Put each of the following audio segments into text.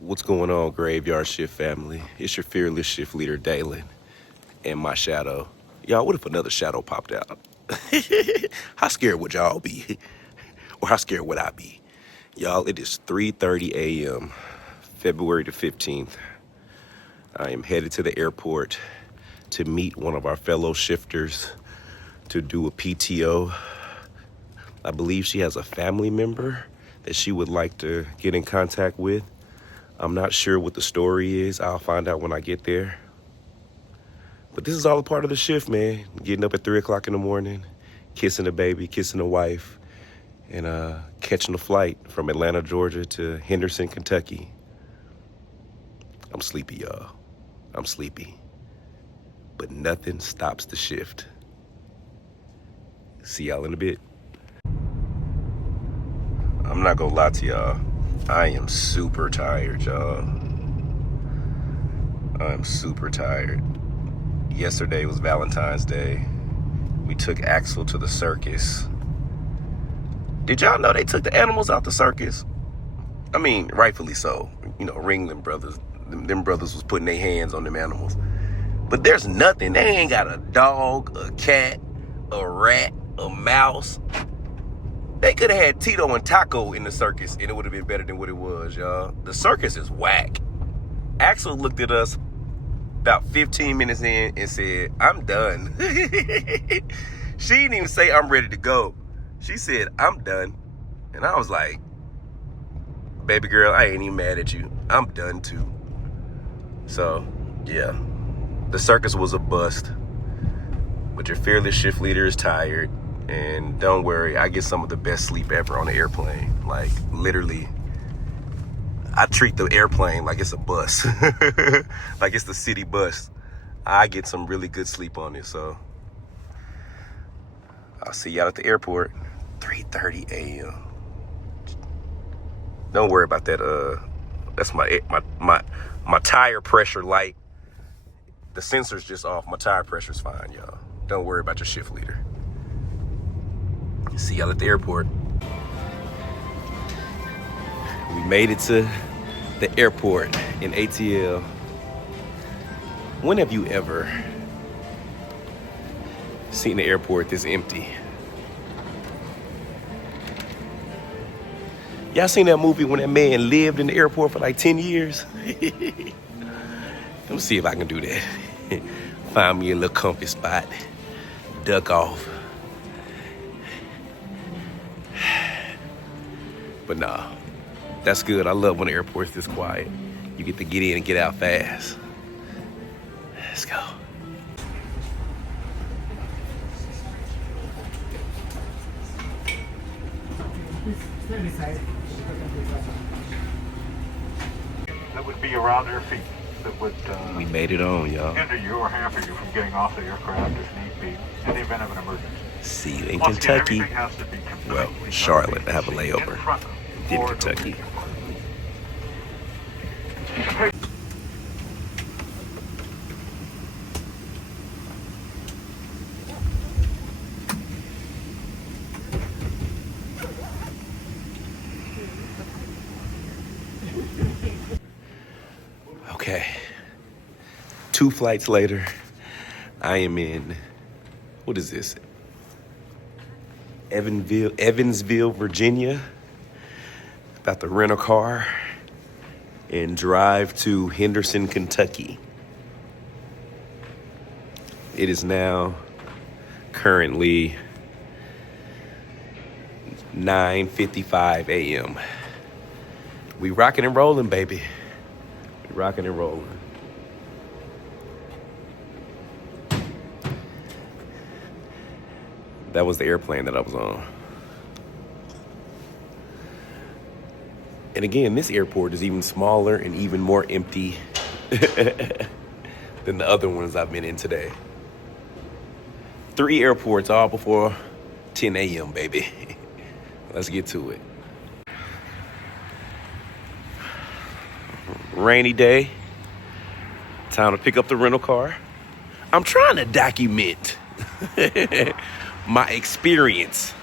What's going on, Graveyard Shift family? It's your fearless shift leader, Dalen, and my shadow. Y'all, what if another shadow popped out? How scared would y'all be? Or how scared would I be? Y'all, it is 3:30 a.m., February the 15th. I am headed to the airport to meet one of our fellow shifters to do a PTO. I believe she has a family member that she would like to get in contact with. I'm not sure what the story is. I'll find out when I get there. But this is all a part of the shift, man. Getting up at 3 o'clock in the morning, kissing the baby, kissing the wife, and catching a flight from Atlanta, Georgia to Henderson, Kentucky. I'm sleepy, y'all. I'm sleepy. But nothing stops the shift. See y'all in a bit. I'm not gonna lie to y'all. I am super tired, y'all. I'm super tired. Yesterday was Valentine's Day. We took Axel to the circus. Did y'all know they took the animals out the circus? I mean, rightfully so. You know, Ringling brothers. Them brothers was putting their hands on them animals. But there's nothing. They ain't got a dog, a cat, a rat, a mouse. They could have had Tito and Taco in the circus, and it would have been better than what it was, y'all. The circus is whack. Axel looked at us about 15 minutes in and said, "I'm done." She didn't even say, "I'm ready to go." She said, "I'm done." And I was like, "Baby girl, I ain't even mad at you. I'm done too." So, yeah. The circus was a bust. But your fearless shift leader is tired. And don't worry, I get some of the best sleep ever on the airplane. Like, literally, I treat the airplane like it's a bus. Like it's the city bus. I get some really good sleep on it, so I'll see y'all at the airport, 3:30 a.m. Don't worry about that. That's my tire pressure light. The sensor's just off. My tire pressure's fine, y'all. Don't worry about your shift leader. See y'all at the airport. We made it to the airport in ATL. When have you ever seen the airport this empty? Y'all seen that movie when that man lived in the airport for like 10 years? Let me see if I can do that. Find me a little comfy spot. Duck off. But nah, that's good. I love when the airport's this quiet. You get to get in and get out fast. Let's go. That would be around their feet. That would We made it on, y'all. hinder you or hamper you from getting off the aircraft if need be in the event of an emergency. See you in Once again, Kentucky. everything has to be Well, completely Charlotte. I have a in layover front of in or Kentucky. Okay. 2 flights later, I am in, what is this? Evansville, Virginia. About to rent a car and drive to Henderson, Kentucky. It is now currently 9:55 a.m. We rocking and rolling, baby. We rocking and rolling. That was the airplane that I was on. And again, this airport is even smaller and even more empty than the other ones I've been in today. 3 airports all before 10 a.m., baby. Let's get to it. Rainy day. Time to pick up the rental car. I'm trying to document my experience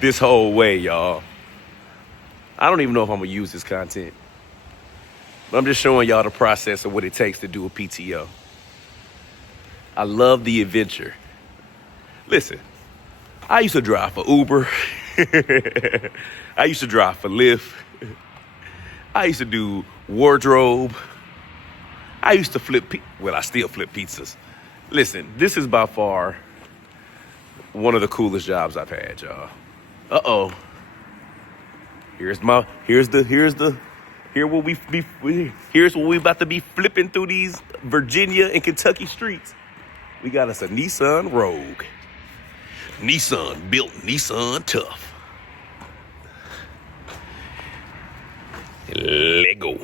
this whole way, y'all. I don't even know if I'm gonna use this content. But I'm just showing y'all the process of what it takes to do a PTO. I love the adventure. Listen, I used to drive for Uber. I used to drive for Lyft. I used to do wardrobe. I used to I still flip pizzas. Listen, this is by far one of the coolest jobs I've had, y'all. Uh-oh. Here's what we about to be flipping through these Virginia and Kentucky streets. We got us a Nissan Rogue. Nissan built Nissan tough. Let go.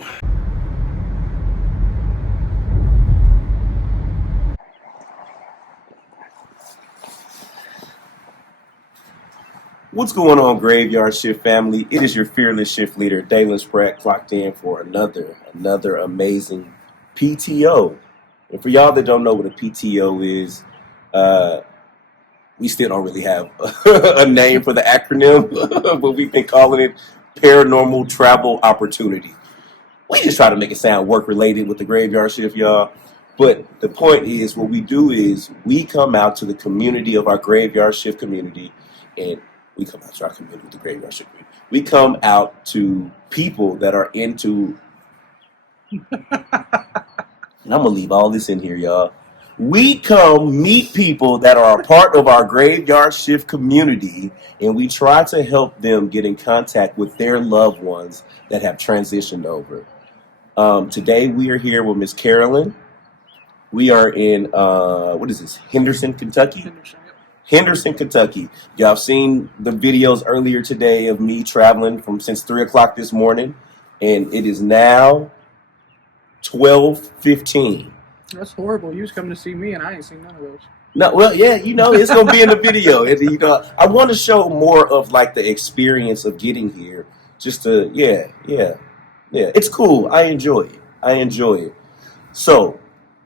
What's going on, Graveyard Shift family? It is your fearless shift leader, Dalen Spratt, clocked in for another amazing PTO. And for y'all that don't know what a PTO is, we still don't really have a name for the acronym, but we've been calling it Paranormal Travel Opportunity. We just try to make it sound work-related with the Graveyard Shift, y'all. But the point is, what we do is we come out to the community of our Graveyard Shift community, and we come out to our community with the Graveyard Shift community. We come out to people that are into, and I'm going to leave all this in here, y'all. We come meet people that are a part of our Graveyard Shift community, and we try to help them get in contact with their loved ones that have transitioned over. Today we are here with Miss Carolyn. We are in, Henderson, Kentucky? Henderson, Kentucky. Y'all have seen the videos earlier today of me traveling since 3 o'clock this morning, and it is now 12:15. That's horrible. You was coming to see me, and I ain't seen none of those. No, well, yeah, it's gonna be in the video. I want to show more of like the experience of getting here. Just to, yeah, it's cool. I enjoy it. So,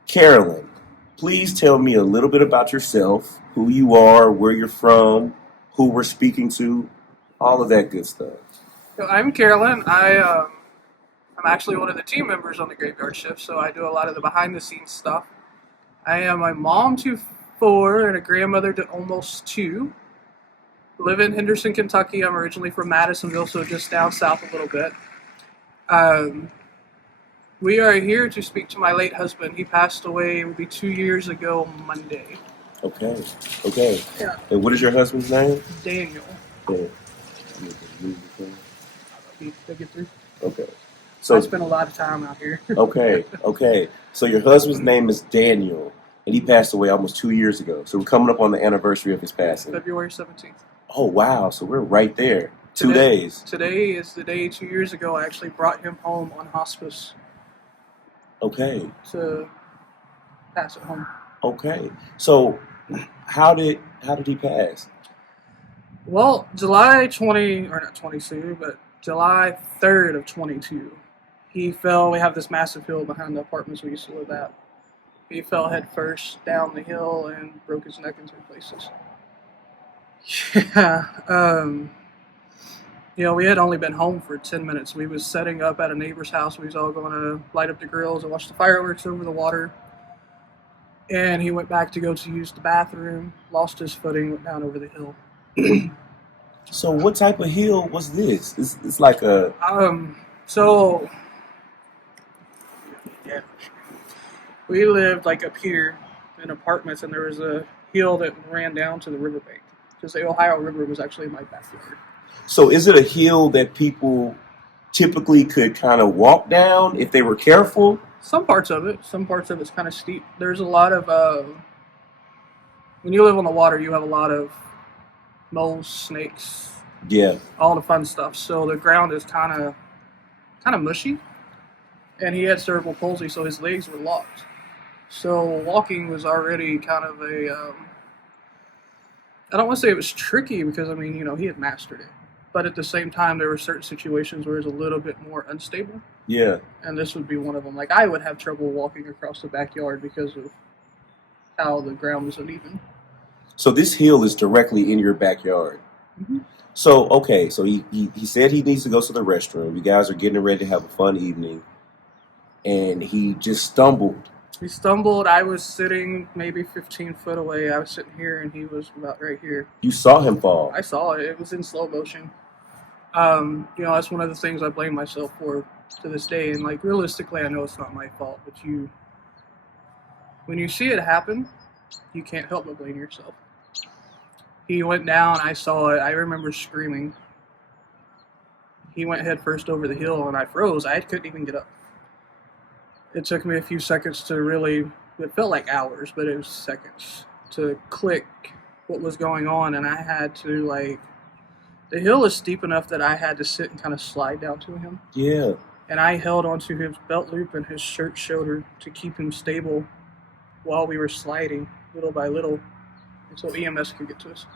Carolyn, please tell me a little bit about yourself, who you are, where you're from, who we're speaking to, all of that good stuff. So I'm Carolyn. I'm actually one of the team members on the Graveyard Shift, so I do a lot of the behind-the-scenes stuff. I am a mom to 4 and a grandmother to almost 2. Live in Henderson, Kentucky. I'm originally from Madisonville, so just down south a little bit. We are here to speak to my late husband. He passed away, it will be 2 years ago Monday. Okay. Yeah. And what is your husband's name? Daniel. Okay. They get through. Okay. So I spent a lot of time out here. Okay. So your husband's name is Daniel, and he passed away almost 2 years ago. So we're coming up on the anniversary of his passing. February 17th. Oh, wow. So we're right there. 2 days. Today is the day 2 years ago I actually brought him home on hospice. Okay. To pass it home. Okay. So how did he pass? Well, July 3rd of 22. He fell. We have this massive hill behind the apartments we used to live at. He fell head first down the hill and broke his neck in 3 places. Yeah. We had only been home for 10 minutes. We was setting up at a neighbor's house. We was all going to light up the grills and watch the fireworks over the water. And he went back to go to use the bathroom, lost his footing, went down over the hill. So what type of hill was this? It's like a... Yeah. We lived like up here in apartments, and there was a hill that ran down to the riverbank. Because the Ohio River was actually in my backyard. So is it a hill that people typically could kind of walk down if they were careful? Some parts of it's kind of steep. There's a lot of, when you live on the water, you have a lot of moles, snakes, yeah, all the fun stuff. So the ground is kind of mushy, and he had cerebral palsy, so his legs were locked. So walking was already kind of a, I don't want to say it was tricky because, he had mastered it. But at the same time, there were certain situations where it was a little bit more unstable. Yeah. And this would be one of them. Like, I would have trouble walking across the backyard because of how the ground was uneven. So this hill is directly in your backyard. Mm-hmm. So, okay, so he said he needs to go to the restroom. You guys are getting ready to have a fun evening. and he just stumbled. He stumbled. I was sitting maybe 15 foot away. I was sitting here, and he was about right here. You saw him fall. I saw it. It was in slow motion. That's one of the things I blame myself for to this day. And like realistically, I know it's not my fault, but when you see it happen, you can't help but blame yourself. He went down. I saw it. I remember screaming. He went head first over the hill, and I froze. I couldn't even get up. It took me a few seconds to really, it felt like hours, but it was seconds to click what was going on. And I had to, like, the hill is steep enough that I had to sit and kind of slide down to him. Yeah. And I held onto his belt loop and his shirt shoulder to keep him stable while we were sliding little by little until EMS could get to us.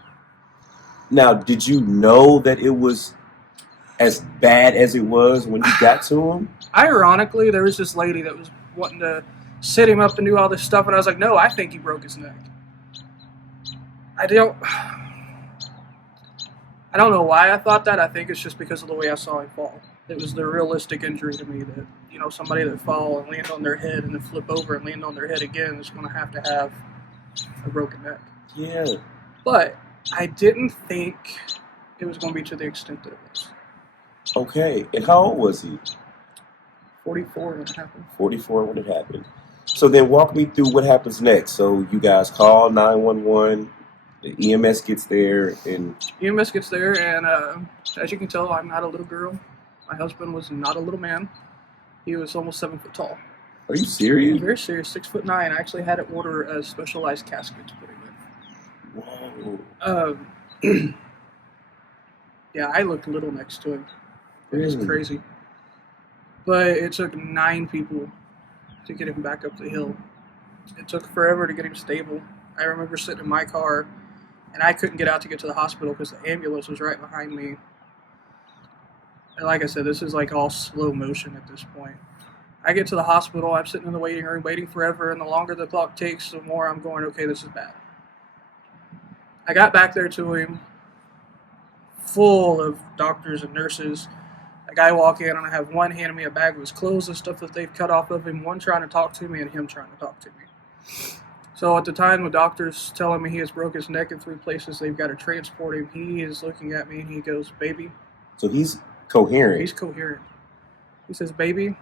Now, did you know that it was as bad as it was when you got to him? Ironically, there was this lady that was wanting to sit him up and do all this stuff, and I was like, no, I think he broke his neck. I don't know why I thought that. I think it's just because of the way I saw him fall. It was the realistic injury to me that, somebody that fall and land on their head and then flip over and land on their head again is going to have a broken neck. Yeah. But I didn't think it was going to be to the extent that it was. Okay. And how old was he? 44 when it happened. 44 when it happened. So then walk me through what happens next. So you guys call 911. The EMS gets there. And EMS gets there, and as you can tell, I'm not a little girl. My husband was not a little man. He was almost 7 foot tall. Are you serious? I'm very serious. 6'9". I actually had to order a specialized casket to put him Whoa. in. Yeah, I looked little next to him. It was Really? crazy. But it took 9 people to get him back up the hill. It took forever to get him stable. I remember sitting in my car, and I couldn't get out to get to the hospital because the ambulance was right behind me. And like I said, this is like all slow motion at this point. I get to the hospital, I'm sitting in the waiting room waiting forever, and the longer the clock takes, the more I'm going, okay, this is bad. I got back there to him, full of doctors and nurses. A guy walk in, and I have one handing me a bag of his clothes and stuff that they've cut off of him, one trying to talk to me, and him trying to talk to me. So at the time, the doctor's telling me he has broke his neck in 3 places, they've got to transport him. He is looking at me, and he goes, baby. So he's coherent. He's coherent. He says, baby,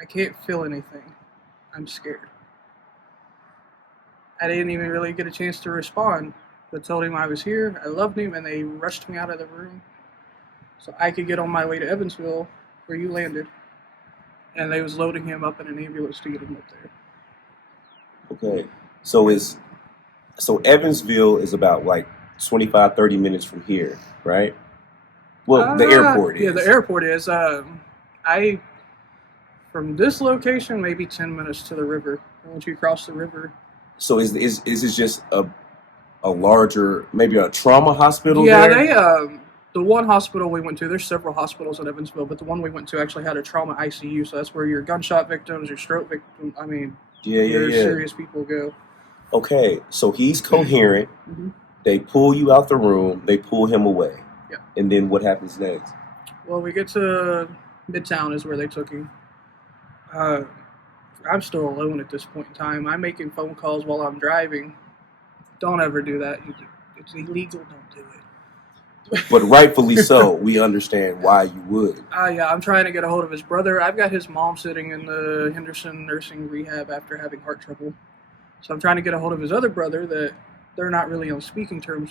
I can't feel anything. I'm scared. I didn't even really get a chance to respond, but told him I was here, I loved him, and they rushed me out of the room so I could get on my way to Evansville, where you landed, and they was loading him up in an ambulance to get him up there. Okay. So Evansville is about like 25, 30 minutes from here, right? Well, the airport is. Yeah, the airport is. From this location, maybe 10 minutes to the river. And once you cross the river. So is this just a larger, maybe a trauma hospital? Yeah, there? the one hospital we went to, there's several hospitals in Evansville, but the one we went to actually had a trauma ICU, so that's where your gunshot victims, your stroke victims, your serious people go. Okay, so he's coherent. Mm-hmm. They pull you out the room. They pull him away. Yeah. And then what happens next? Well, we get to Midtown is where they took him. I'm still alone at this point in time. I'm making phone calls while I'm driving. Don't ever do that. It's illegal. Don't do it. But rightfully so. We understand why you would. Yeah, I'm trying to get a hold of his brother. I've got his mom sitting in the Henderson nursing rehab after having heart trouble. So I'm trying to get a hold of his other brother that they're not really on speaking terms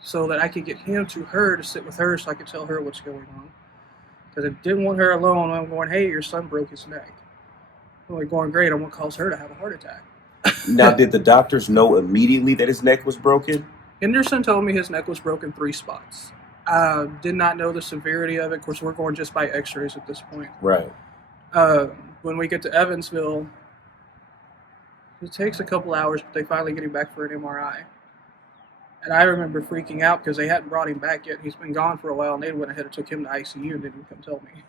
so that I could get him to her to sit with her so I could tell her what's going on. Because I didn't want her alone. I'm going, hey, your son broke his neck. I'm like, going, great, I'm going to cause her to have a heart attack. Now, did the doctors know immediately that his neck was broken? Henderson told me his neck was broken 3 spots. Did not know the severity of it. Of course, we're going just by x-rays at this point. Right. When we get to Evansville, it takes a couple hours, but they finally get him back for an MRI. And I remember freaking out because they hadn't brought him back yet. He's been gone for a while, and they went ahead and took him to ICU and didn't come tell me.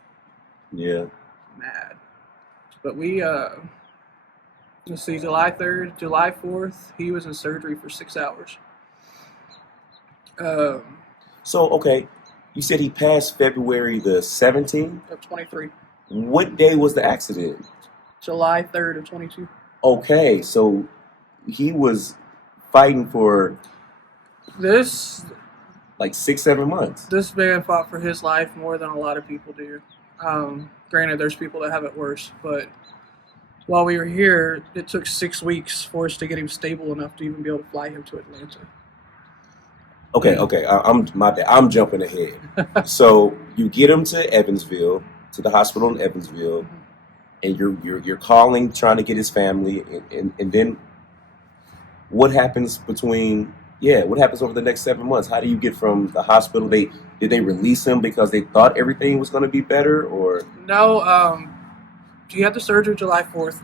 Yeah. Mad. But we, let's see, July 3rd, July 4th, he was in surgery for 6 hours. So, okay, you said he passed February the 17th? Of 23. What day was the accident? July 3rd of 22. Okay, so he was fighting for This like 6, 7 months. this man fought for his life more than a lot of people do. Granted, there's people that have it worse, but while we were here, it took 6 weeks for us to get him stable enough to even be able to fly him to Atlanta. Okay. I'm my bad. I'm jumping ahead. So you get him to Evansville, to the hospital in Evansville, and you're calling, trying to get his family, and then what happens what happens over the next 7 months? How do you get from the hospital? Did they release him because they thought everything was going to be better, or No, he had the surgery July 4th,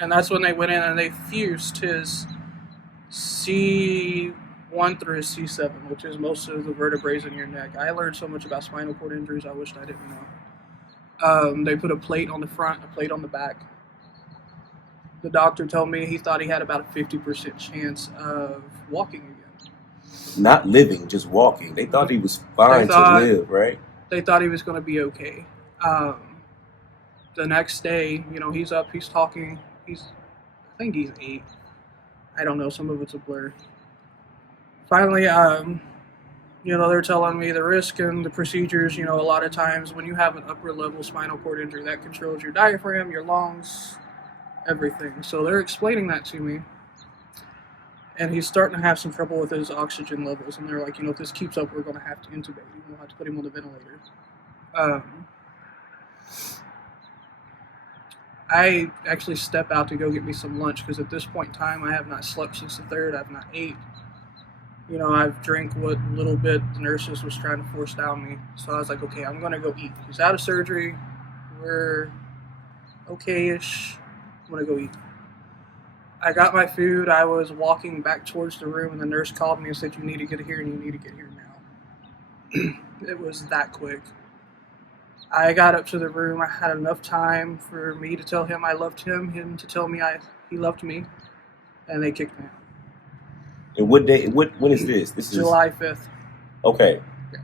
and that's when they went in and they fused his C1 through his C7, which is most of the vertebrae in your neck. I learned so much about spinal cord injuries I wished I didn't know. They put a plate on the front, a plate on the back. The doctor told me he thought he had about a 50% chance of walking again. not living, just walking? They thought he was fine to live, right? They thought he was going to be okay. The next day, he's up, he's talking. I think he's 8. I don't know. Some of it's a blur. Finally, they're telling me the risk and the procedures. A lot of times when you have an upper level spinal cord injury, that controls your diaphragm, your lungs, everything. So they're explaining that to me. And he's starting to have some trouble with his oxygen levels. And they're like, if this keeps up, we're going to have to intubate him. We'll have to put him on the ventilator. I actually step out to go get me some lunch because at this point in time, I have not slept since the 3rd. I've not ate. I've drank what little bit the nurses was trying to force down me. So I was like, okay, I'm going to go eat. He's out of surgery. We're okay-ish. I'm going to go eat. I got my food. I was walking back towards the room, and the nurse called me and said, you need to get here, and you need to get here now. It was that quick. I got up to the room. I had enough time for me to tell him I loved him to tell me he loved me, and they kicked me out. And what day? When is this? This is July 5th. Okay. Yeah.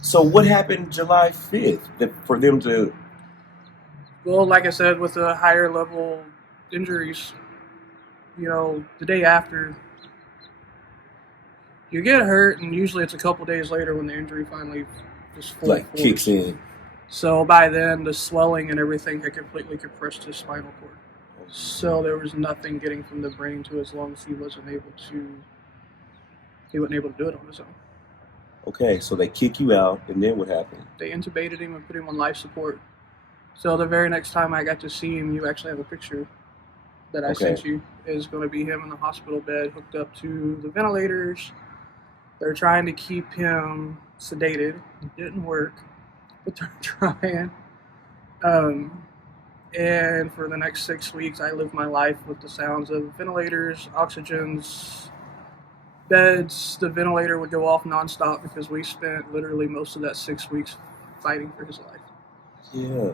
So what happened July 5th for them to? Well, like I said, with the higher level injuries, the day after, you get hurt, and usually it's a couple days later when the injury finally just full force kicks in. So by then, the swelling and everything had completely compressed his spinal cord. So there was nothing getting from the brain to his lungs. He wasn't able to do it on his own. Okay, so they kick you out, and then what happened? They intubated him and put him on life support. So the very next time I got to see him, you actually have a picture that I sent you, is going to be him in the hospital bed hooked up to the ventilators. They're trying to keep him sedated. It didn't work, but they're trying. And for the next 6 weeks, I lived my life with the sounds of ventilators, oxygens, beds. The ventilator would go off nonstop because we spent literally most of that 6 weeks fighting for his life. Yeah.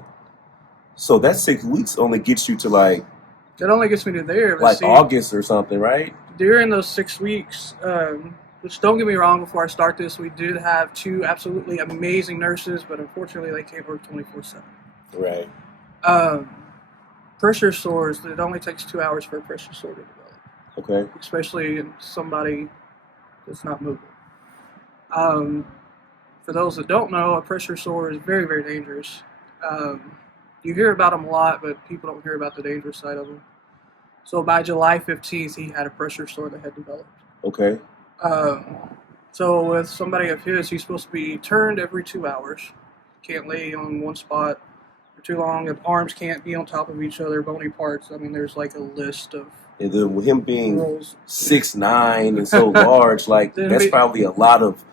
So that 6 weeks only gets you to It only gets me to there. But like August or something, right? During those 6 weeks, which don't get me wrong, before I start this, we did have 2 absolutely amazing nurses, but unfortunately they can't work 24/7. Right. Pressure sores, it only takes 2 hours for a pressure sore to develop. Okay. Especially in somebody that's not moving. For those that don't know, a pressure sore is very, very dangerous. You hear about them a lot, but people don't hear about the dangerous side of them. So by July 15th, he had a pressure sore that had developed. Okay. So with somebody of his, he's supposed to be turned every 2 hours. Can't lay on one spot for too long. The arms can't be on top of each other, bony parts. I mean, there's like a list of And then with him being rules. 6'9" and so large, that's probably a lot of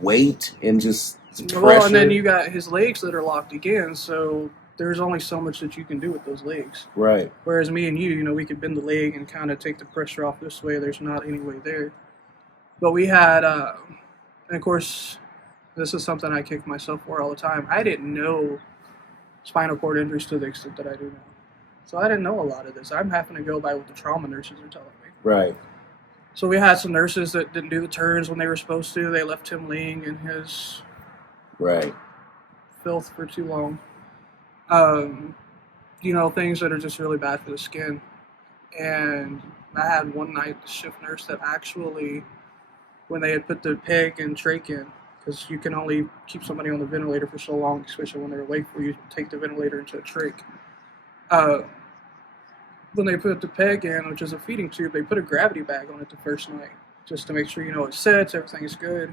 weight and just pressure. Well, and then you got his legs that are locked again, so there's only so much that you can do with those legs. Right. Whereas me and you, we could bend the leg and kind of take the pressure off this way. There's not any way there. But we had, and of course, this is something I kick myself for all the time. I didn't know spinal cord injuries to the extent that I do now. So I didn't know a lot of this. I'm having to go by what the trauma nurses are telling me. Right. So we had some nurses that didn't do the turns when they were supposed to. They left him laying in his filth for too long. things that are just really bad for the skin. And I had one night the shift nurse that actually, when they had put the peg and trach in, because you can only keep somebody on the ventilator for so long, especially when they're awake, before you take the ventilator into a trach. Uh, when they put the peg in, which is a feeding tube, they put a gravity bag on it the first night, just to make sure it sets, everything is good.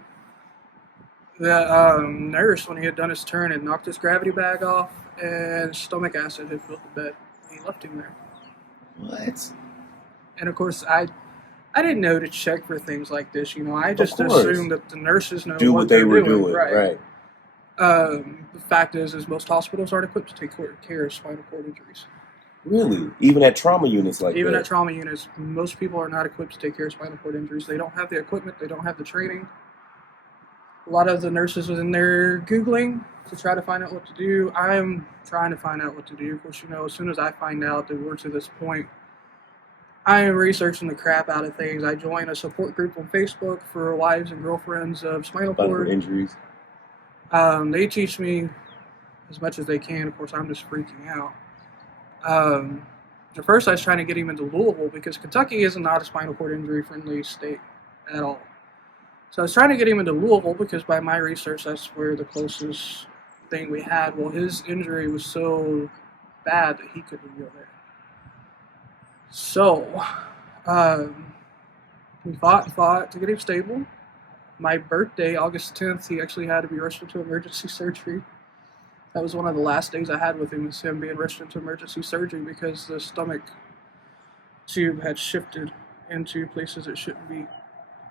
The nurse, when he had done his turn, had knocked his gravity bag off, and stomach acid had filled the bed. He left him there. What? And of course, I didn't know to check for things like this. I just Of course. assumed that the nurses know Do what they they're were doing. doing, right? The fact is most hospitals aren't equipped to take care of spinal cord injuries. Really? Even at trauma units like Even that? at trauma units, most people are not equipped to take care of spinal cord injuries. They don't have the equipment. They don't have the training. A lot of the nurses was in there Googling to try to find out what to do. I'm trying to find out what to do. Of course, as soon as I find out that we're to this point, I am researching the crap out of things. I joined a support group on Facebook for wives and girlfriends of spinal cord injuries. They teach me as much as they can. Of course, I'm just freaking out. At first, I was trying to get him into Louisville because Kentucky is not a spinal cord injury friendly state at all. So I was trying to get him into Louisville because by my research, that's where the closest thing we had. Well, his injury was so bad that he couldn't go there. So, we fought and fought to get him stable. My birthday, August 10th, he actually had to be rushed into emergency surgery. That was one of the last days I had with him, was him being rushed into emergency surgery because the stomach tube had shifted into places it shouldn't be.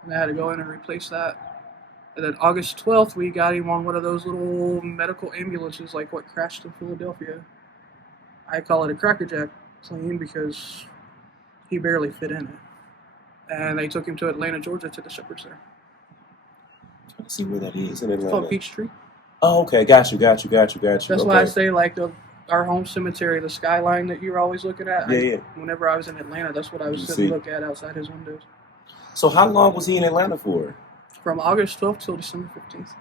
And I had to go in and replace that. And then August 12th, we got him on one of those little medical ambulances like what crashed in Philadelphia. I call it a crackerjack plane because he barely fit in it. And they took him to Atlanta, Georgia, to the Shepherd Center. Let's see where that is in It's Atlanta. called Peachtree. Oh, okay. Got you. That's okay. why I say, our home cemetery, the skyline that you're always looking at. Yeah. Whenever I was in Atlanta, that's what I was sitting and look at outside his windows. So how long was he in Atlanta for? From August 12th till December 15th.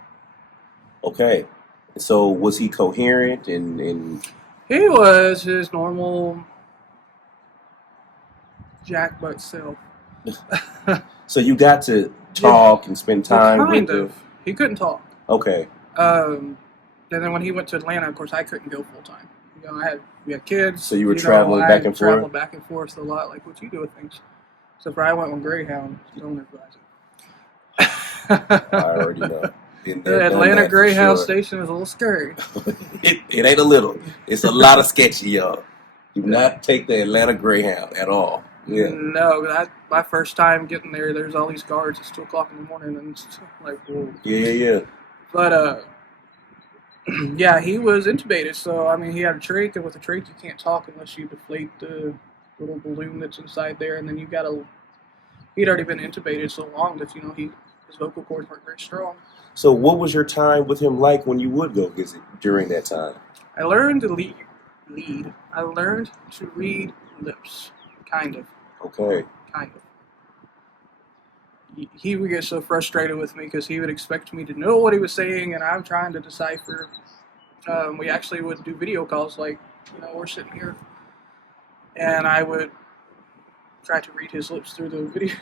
Okay. So was he coherent and... He was his normal jackbutt self. So you got to talk and spend time with him? He couldn't talk. Okay. And then when he went to Atlanta, of course, I couldn't go full time. We had kids. So you were traveling back and forth? Traveled back and forth a lot, like what you do with things. Except for I went on Greyhound. Don't advise it. I already know. The Atlanta Greyhound station is a little scary. it ain't a little. It's a lot of sketchy, y'all. Do not take the Atlanta Greyhound at all. Yeah. No, my first time getting there, there's all these guards. It's 2 o'clock in the morning, and it's like, whoa. Yeah. But, yeah, he was intubated. So, I mean, he had a trach, and with a trach, you can't talk unless you deflate the little balloon that's inside there, and then he'd already been intubated so long that, his vocal cords weren't very strong. So what was your time with him like when you would go visit during that time? I learned to lead. I learned to read lips. Kind of. Okay. Kind of. He would get so frustrated with me because he would expect me to know what he was saying, and I'm trying to decipher. We actually would do video calls, we're sitting here, and I would try to read his lips through the video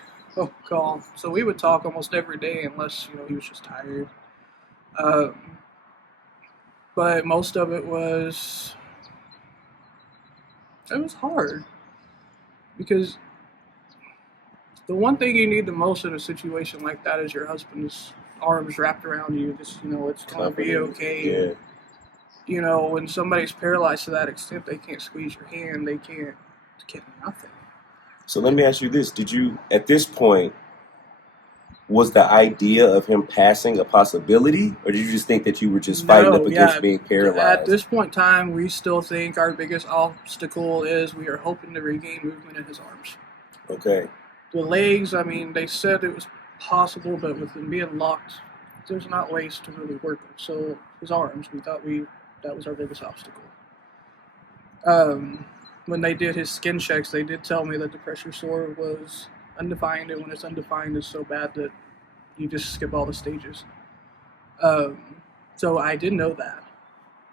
call. So we would talk almost every day unless, he was just tired. But most of it was hard. Because the one thing you need the most in a situation like that is your husband's arms wrapped around you. Just, it's going to be okay. Yeah. When somebody's paralyzed to that extent, they can't squeeze your hand. They can't get nothing. So let me ask you this. Did you, at this point, was the idea of him passing a possibility? Or did you just think that you were just fighting up against being paralyzed? At this point in time, we still think our biggest obstacle is we are hoping to regain movement in his arms. Okay. The legs, I mean, they said it was possible, but with them being locked, there's not ways to really work them. So his arms, we thought that was our biggest obstacle. When they did his skin checks, they did tell me that the pressure sore was undefined, and when it's undefined, it's so bad that you just skip all the stages. So I did know that.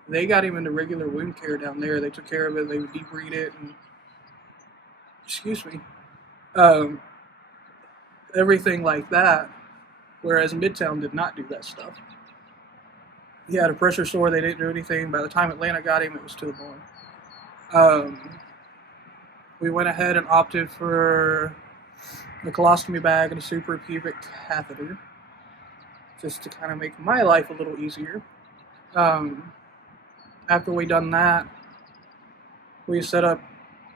They got him into regular wound care down there. They took care of it. They would debride it and, excuse me, um, everything like that. Whereas Midtown did not do that stuff. He had a pressure sore. They didn't do anything. By the time Atlanta got him, it was to the bone. We went ahead and opted for a colostomy bag and a suprapubic catheter, just to kind of make my life a little easier. After we done that, we set up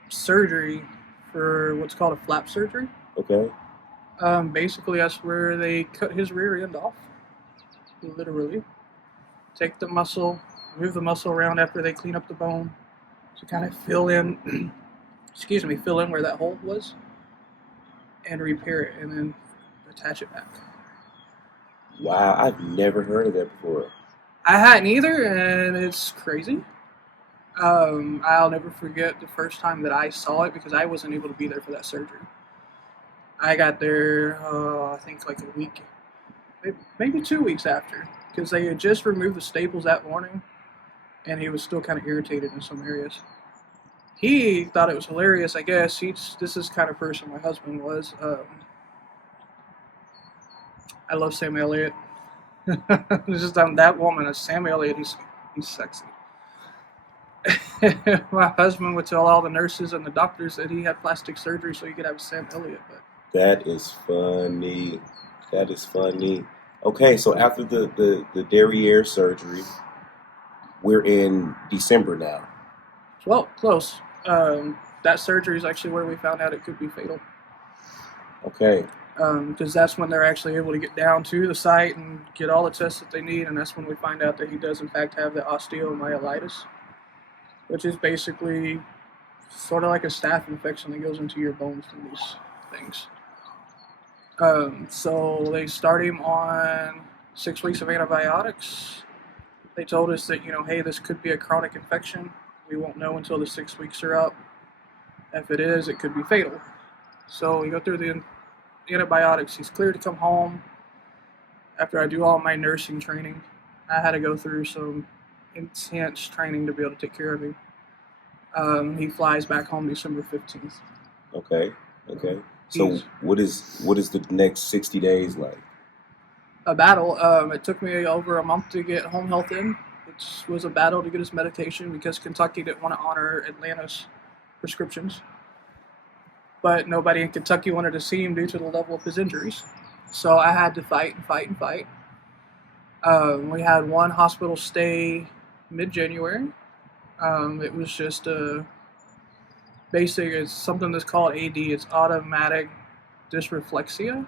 surgery for what's called a flap surgery. Okay. Basically, that's where they cut his rear end off, literally. Take the muscle, move the muscle around after they clean up the bone to kind of fill in, fill in where that hole was, and repair it, and then attach it back. Wow, I've never heard of that before. I hadn't either, and it's crazy. I'll never forget the first time that I saw it because I wasn't able to be there for that surgery. I got there, I think like a week, maybe 2 weeks after, because they had just removed the staples that morning, and he was still kind of irritated in some areas. He thought it was hilarious, I guess. This is the kind of person my husband was. I love Sam Elliott. Just on that woman, Sam Elliott, he's sexy. My husband would tell all the nurses and the doctors that he had plastic surgery so he could have Sam Elliott. But That is funny. That is funny. Okay, so after the derriere surgery, we're in December now. well, close. That surgery is actually where we found out it could be fatal. Okay. Because that's when they're actually able to get down to the site and get all the tests that they need, and that's when we find out that he does in fact have the osteomyelitis, which is basically sort of like a staph infection that goes into your bones from these things. So they start him on 6 weeks of antibiotics. They told us that, hey, this could be a chronic infection. We won't know until the 6 weeks are up. If it is, it could be fatal. So we go through the antibiotics. He's cleared to come home. After I do all my nursing training, I had to go through some intense training to be able to take care of him. He flies back home December 15th. Okay. So what is the next 60 days like? A battle. It took me over a month to get home health in. It was a battle to get his medication because Kentucky didn't want to honor Atlanta's prescriptions. But nobody in Kentucky wanted to see him due to the level of his injuries. So I had to fight. We had one hospital stay mid-January. It was just it's something that's called AD. It's automatic dysreflexia.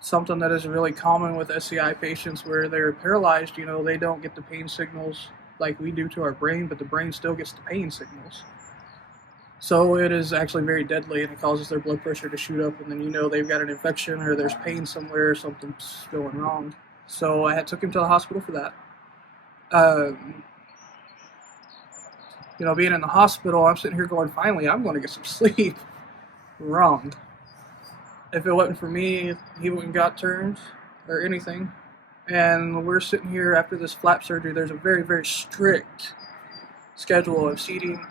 Something that is really common with SCI patients where they're paralyzed. They don't get the pain signals like we do to our brain, but the brain still gets the pain signals. So it is actually very deadly, and it causes their blood pressure to shoot up, and then they've got an infection or there's pain somewhere, something's going wrong. So I took him to the hospital for that. Being in the hospital, I'm sitting here going, finally, I'm going to get some sleep. Wrong. If it wasn't for me, he wouldn't got turns or anything. And we're sitting here after this flap surgery. There's a very, very strict schedule of seating,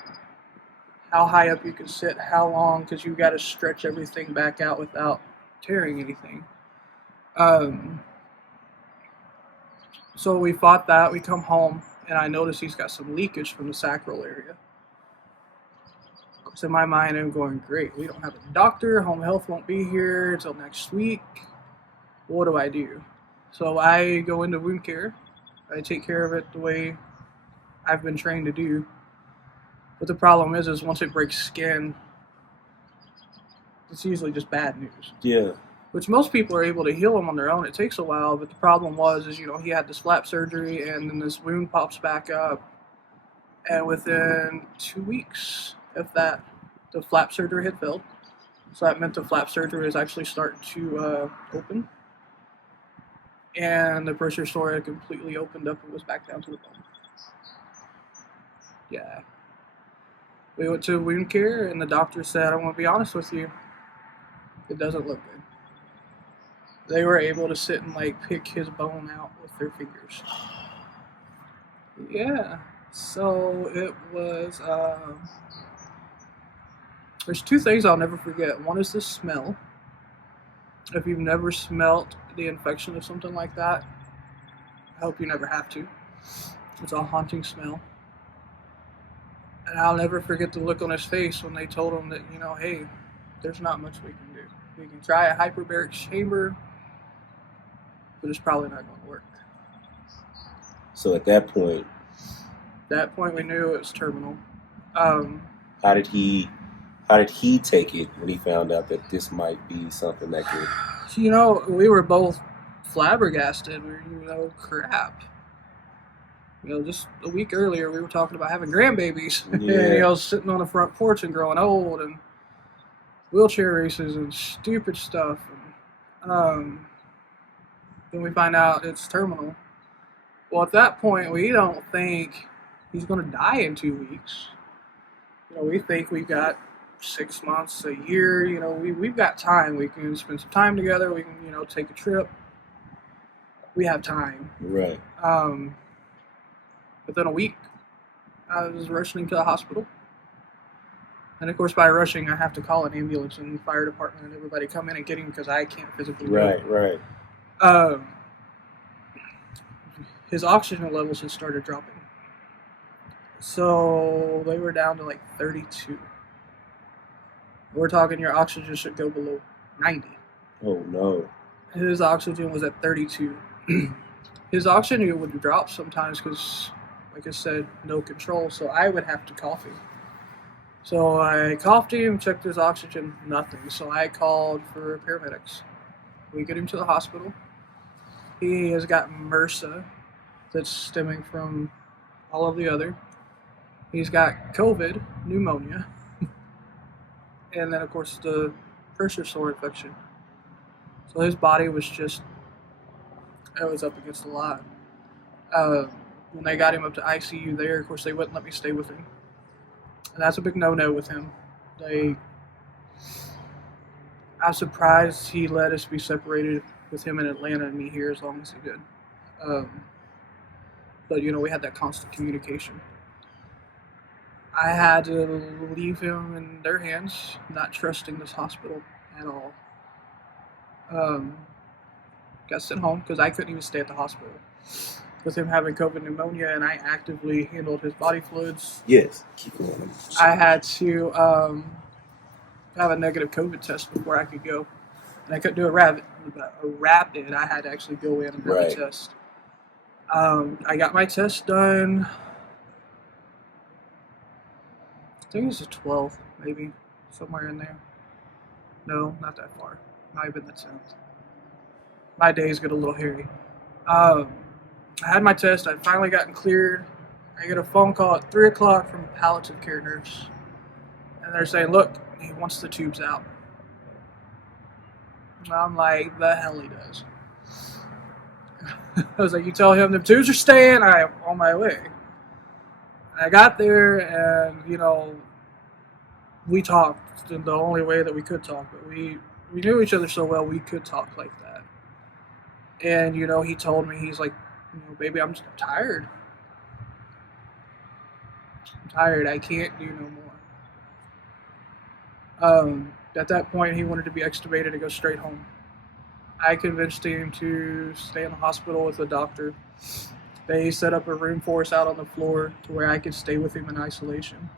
how high up you can sit, how long, because you've got to stretch everything back out without tearing anything. So we fought that. We come home, and I notice he's got some leakage from the sacral area. So in my mind, I'm going, great, we don't have a doctor, home health won't be here until next week. What do I do? So I go into wound care. I take care of it the way I've been trained to do. But the problem is once it breaks skin, it's usually just bad news. Yeah. Which most people are able to heal them on their own. It takes a while, but the problem is he had this flap surgery, and then this wound pops back up, and within 2 weeks, if that, the flap surgery had failed. So that meant the flap surgery was actually starting to open, and the pressure sore had completely opened up and was back down to the bone. Yeah. We went to wound care, and the doctor said, I'm going to be honest with you, it doesn't look good. They were able to sit and pick his bone out with their fingers. Yeah. So it was. There's two things I'll never forget. One is the smell. If you've never smelt the infection of something like that, I hope you never have to. It's a haunting smell. And I'll never forget the look on his face when they told him that, hey, there's not much we can do. We can try a hyperbaric chamber, but it's probably not going to work. So at that point, We knew it was terminal. how did he take it when he found out that this might be something that could? We were both flabbergasted. We were, crap. Just a week earlier, we were talking about having grandbabies. Yeah. And, sitting on the front porch and growing old and wheelchair races and stupid stuff. And, then we find out it's terminal. Well, at that point, we don't think he's going to die in 2 weeks. We think we got 6 months, a year. We've got time. We can spend some time together. We can, take a trip. We have time. Right. Within a week, I was rushing to the hospital. And of course, by rushing, I have to call an ambulance and the fire department and everybody come in and get him because I can't physically go. Right. His oxygen levels had started dropping. So they were down to like 32. We're talking your oxygen should go below 90. Oh, no. His oxygen was at 32. His oxygen would drop sometimes because, like I said, no control. So I would have to cough him. So I coughed him, checked his oxygen, nothing. So I called for paramedics. We get him to the hospital. He has got MRSA that's stemming from all of the other. He's got COVID, pneumonia, and then, of course, the pressure sore infection. So his body was it was up against a lot. When they got him up to ICU there, of course, they wouldn't let me stay with him. And that's a big no-no with him. I'm surprised he let us be separated with him in Atlanta and me here as long as he did. But, we had that constant communication. I had to leave him in their hands, not trusting this hospital at all. Got sent home because I couldn't even stay at the hospital. With him having COVID pneumonia, and I actively handled his body fluids. Yes, keep going. I had to have a negative COVID test before I could go. And I couldn't do a rapid. I had to actually go in and have a test. I got my test done. I think it was the 12th, maybe. Somewhere in there. No, not that far. Might have been the 10th. My days get a little hairy. I had my test. I'd finally gotten cleared. I get a phone call at 3 o'clock from a palliative care nurse. And they're saying, look, he wants the tubes out. And I'm like, the hell he does. I was like, you tell him the tubes are staying, I am on my way. And I got there and, we talked in the only way that we could talk. But we knew each other so well we could talk like that. And, he told me, he's like, baby, I'm tired. I'm tired. I can't do no more. At that point, he wanted to be extubated and go straight home. I convinced him to stay in the hospital with a doctor. They set up a room for us out on the floor to where I could stay with him in isolation.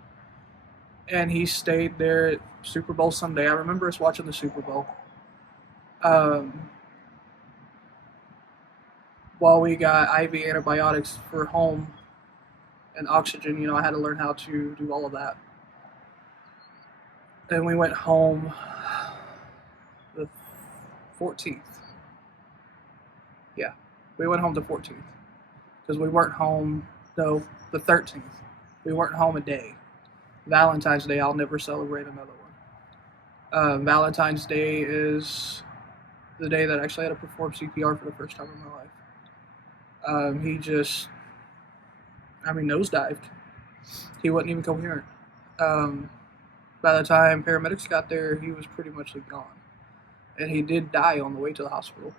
And he stayed there at Super Bowl Sunday. I remember us watching the Super Bowl. While we got IV antibiotics for home and oxygen, I had to learn how to do all of that. Then we went home the 14th. Yeah, we went home the 14th. Because we weren't home, the 13th. We weren't home a day. Valentine's Day, I'll never celebrate another one. Valentine's Day is the day that I actually had to perform CPR for the first time in my life. He nosedived. He wasn't even coherent. By the time paramedics got there, he was pretty much gone. And he did die on the way to the hospital.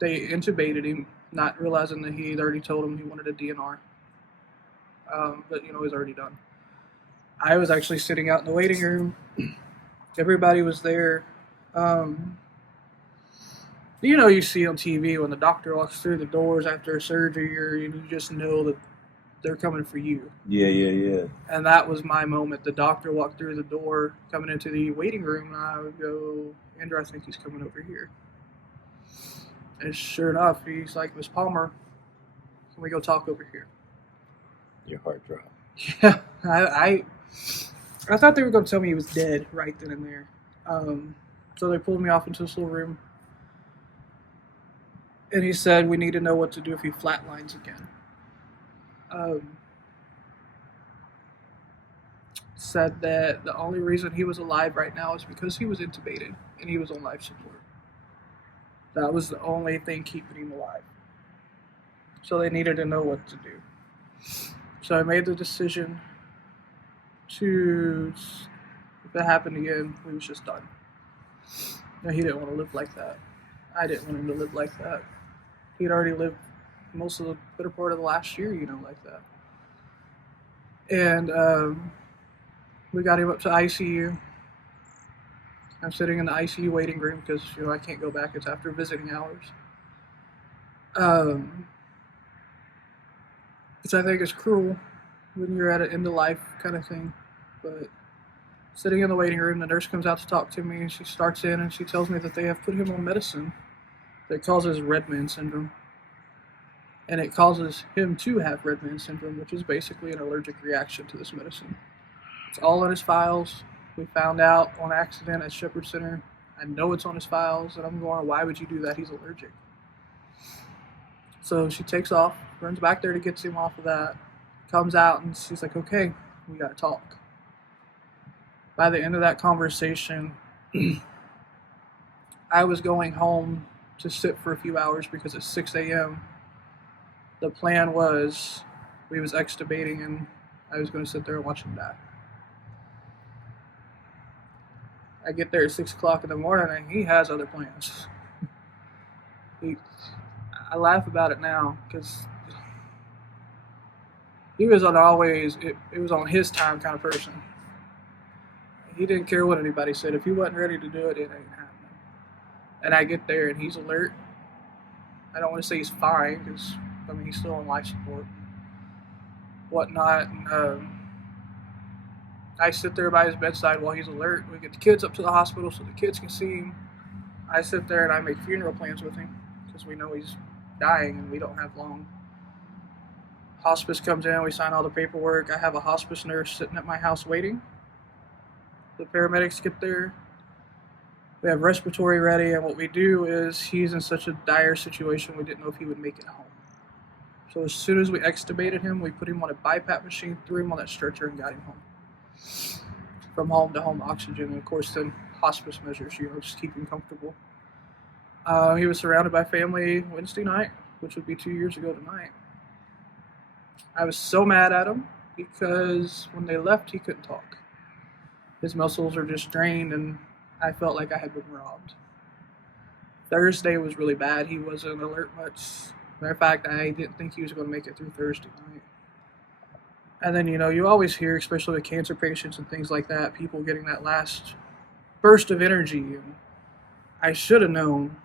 They intubated him, not realizing that he had already told him he wanted a DNR. But it was already done. I was actually sitting out in the waiting room. Everybody was there. Um, you see on TV when the doctor walks through the doors after a surgery, or you just know that they're coming for you. Yeah. And that was my moment. The doctor walked through the door, coming into the waiting room, and I would go, Andrew, I think he's coming over here. And sure enough, he's like, Miss Palmer, can we go talk over here? Your heart dropped. Yeah, I thought they were going to tell me he was dead right then and there. So they pulled me off into this little room. And he said, we need to know what to do if he flatlines again. Said that the only reason he was alive right now is because he was intubated and he was on life support. That was the only thing keeping him alive. So they needed to know what to do. So I made the decision to, if it happened again, we was just done. No, he didn't want to live like that. I didn't want him to live like that. He'd already lived most of the better part of the last year, like that. And we got him up to ICU. I'm sitting in the ICU waiting room because, I can't go back. It's after visiting hours. Which I think is cruel when you're at an end of life kind of thing. But sitting in the waiting room, the nurse comes out to talk to me, and she starts in and she tells me that they have put him on medicine that causes red man syndrome. And it causes him to have red man syndrome, which is basically an allergic reaction to this medicine. It's all in his files. We found out on accident at Shepherd Center. I know it's on his files, and I'm going, why would you do that? He's allergic. So she takes off, runs back there to get him off of that, comes out, and she's like, okay, we got to talk. By the end of that conversation, I was going home to sit for a few hours because at 6 a.m., the plan was we was extubating and I was going to sit there and watch him die. I get there at 6 o'clock in the morning and he has other plans. I laugh about it now because he was it was on his time kind of person. He didn't care what anybody said. If he wasn't ready to do it, it ain't happening. And I get there and he's alert. I don't want to say he's fine because, he's still on life support, whatnot. And I sit there by his bedside while he's alert. We get the kids up to the hospital so the kids can see him. I sit there and I make funeral plans with him because we know he's dying and we don't have long. Hospice comes in, we sign all the paperwork. I have a hospice nurse sitting at my house waiting. The paramedics get there. We have respiratory ready, and what we do is he's in such a dire situation we didn't know if he would make it home. So as soon as we extubated him, we put him on a BiPAP machine, threw him on that stretcher, and got him home. From home to home oxygen, and of course then hospice measures, just keep him comfortable. He was surrounded by family Wednesday night, which would be 2 years ago tonight. I was so mad at him because when they left, he couldn't talk. His muscles are just drained, and I felt like I had been robbed. Thursday was really bad. He wasn't alert much. Matter of fact, I didn't think he was going to make it through Thursday night. And then, you always hear, especially with cancer patients and things like that, people getting that last burst of energy. And I should have known.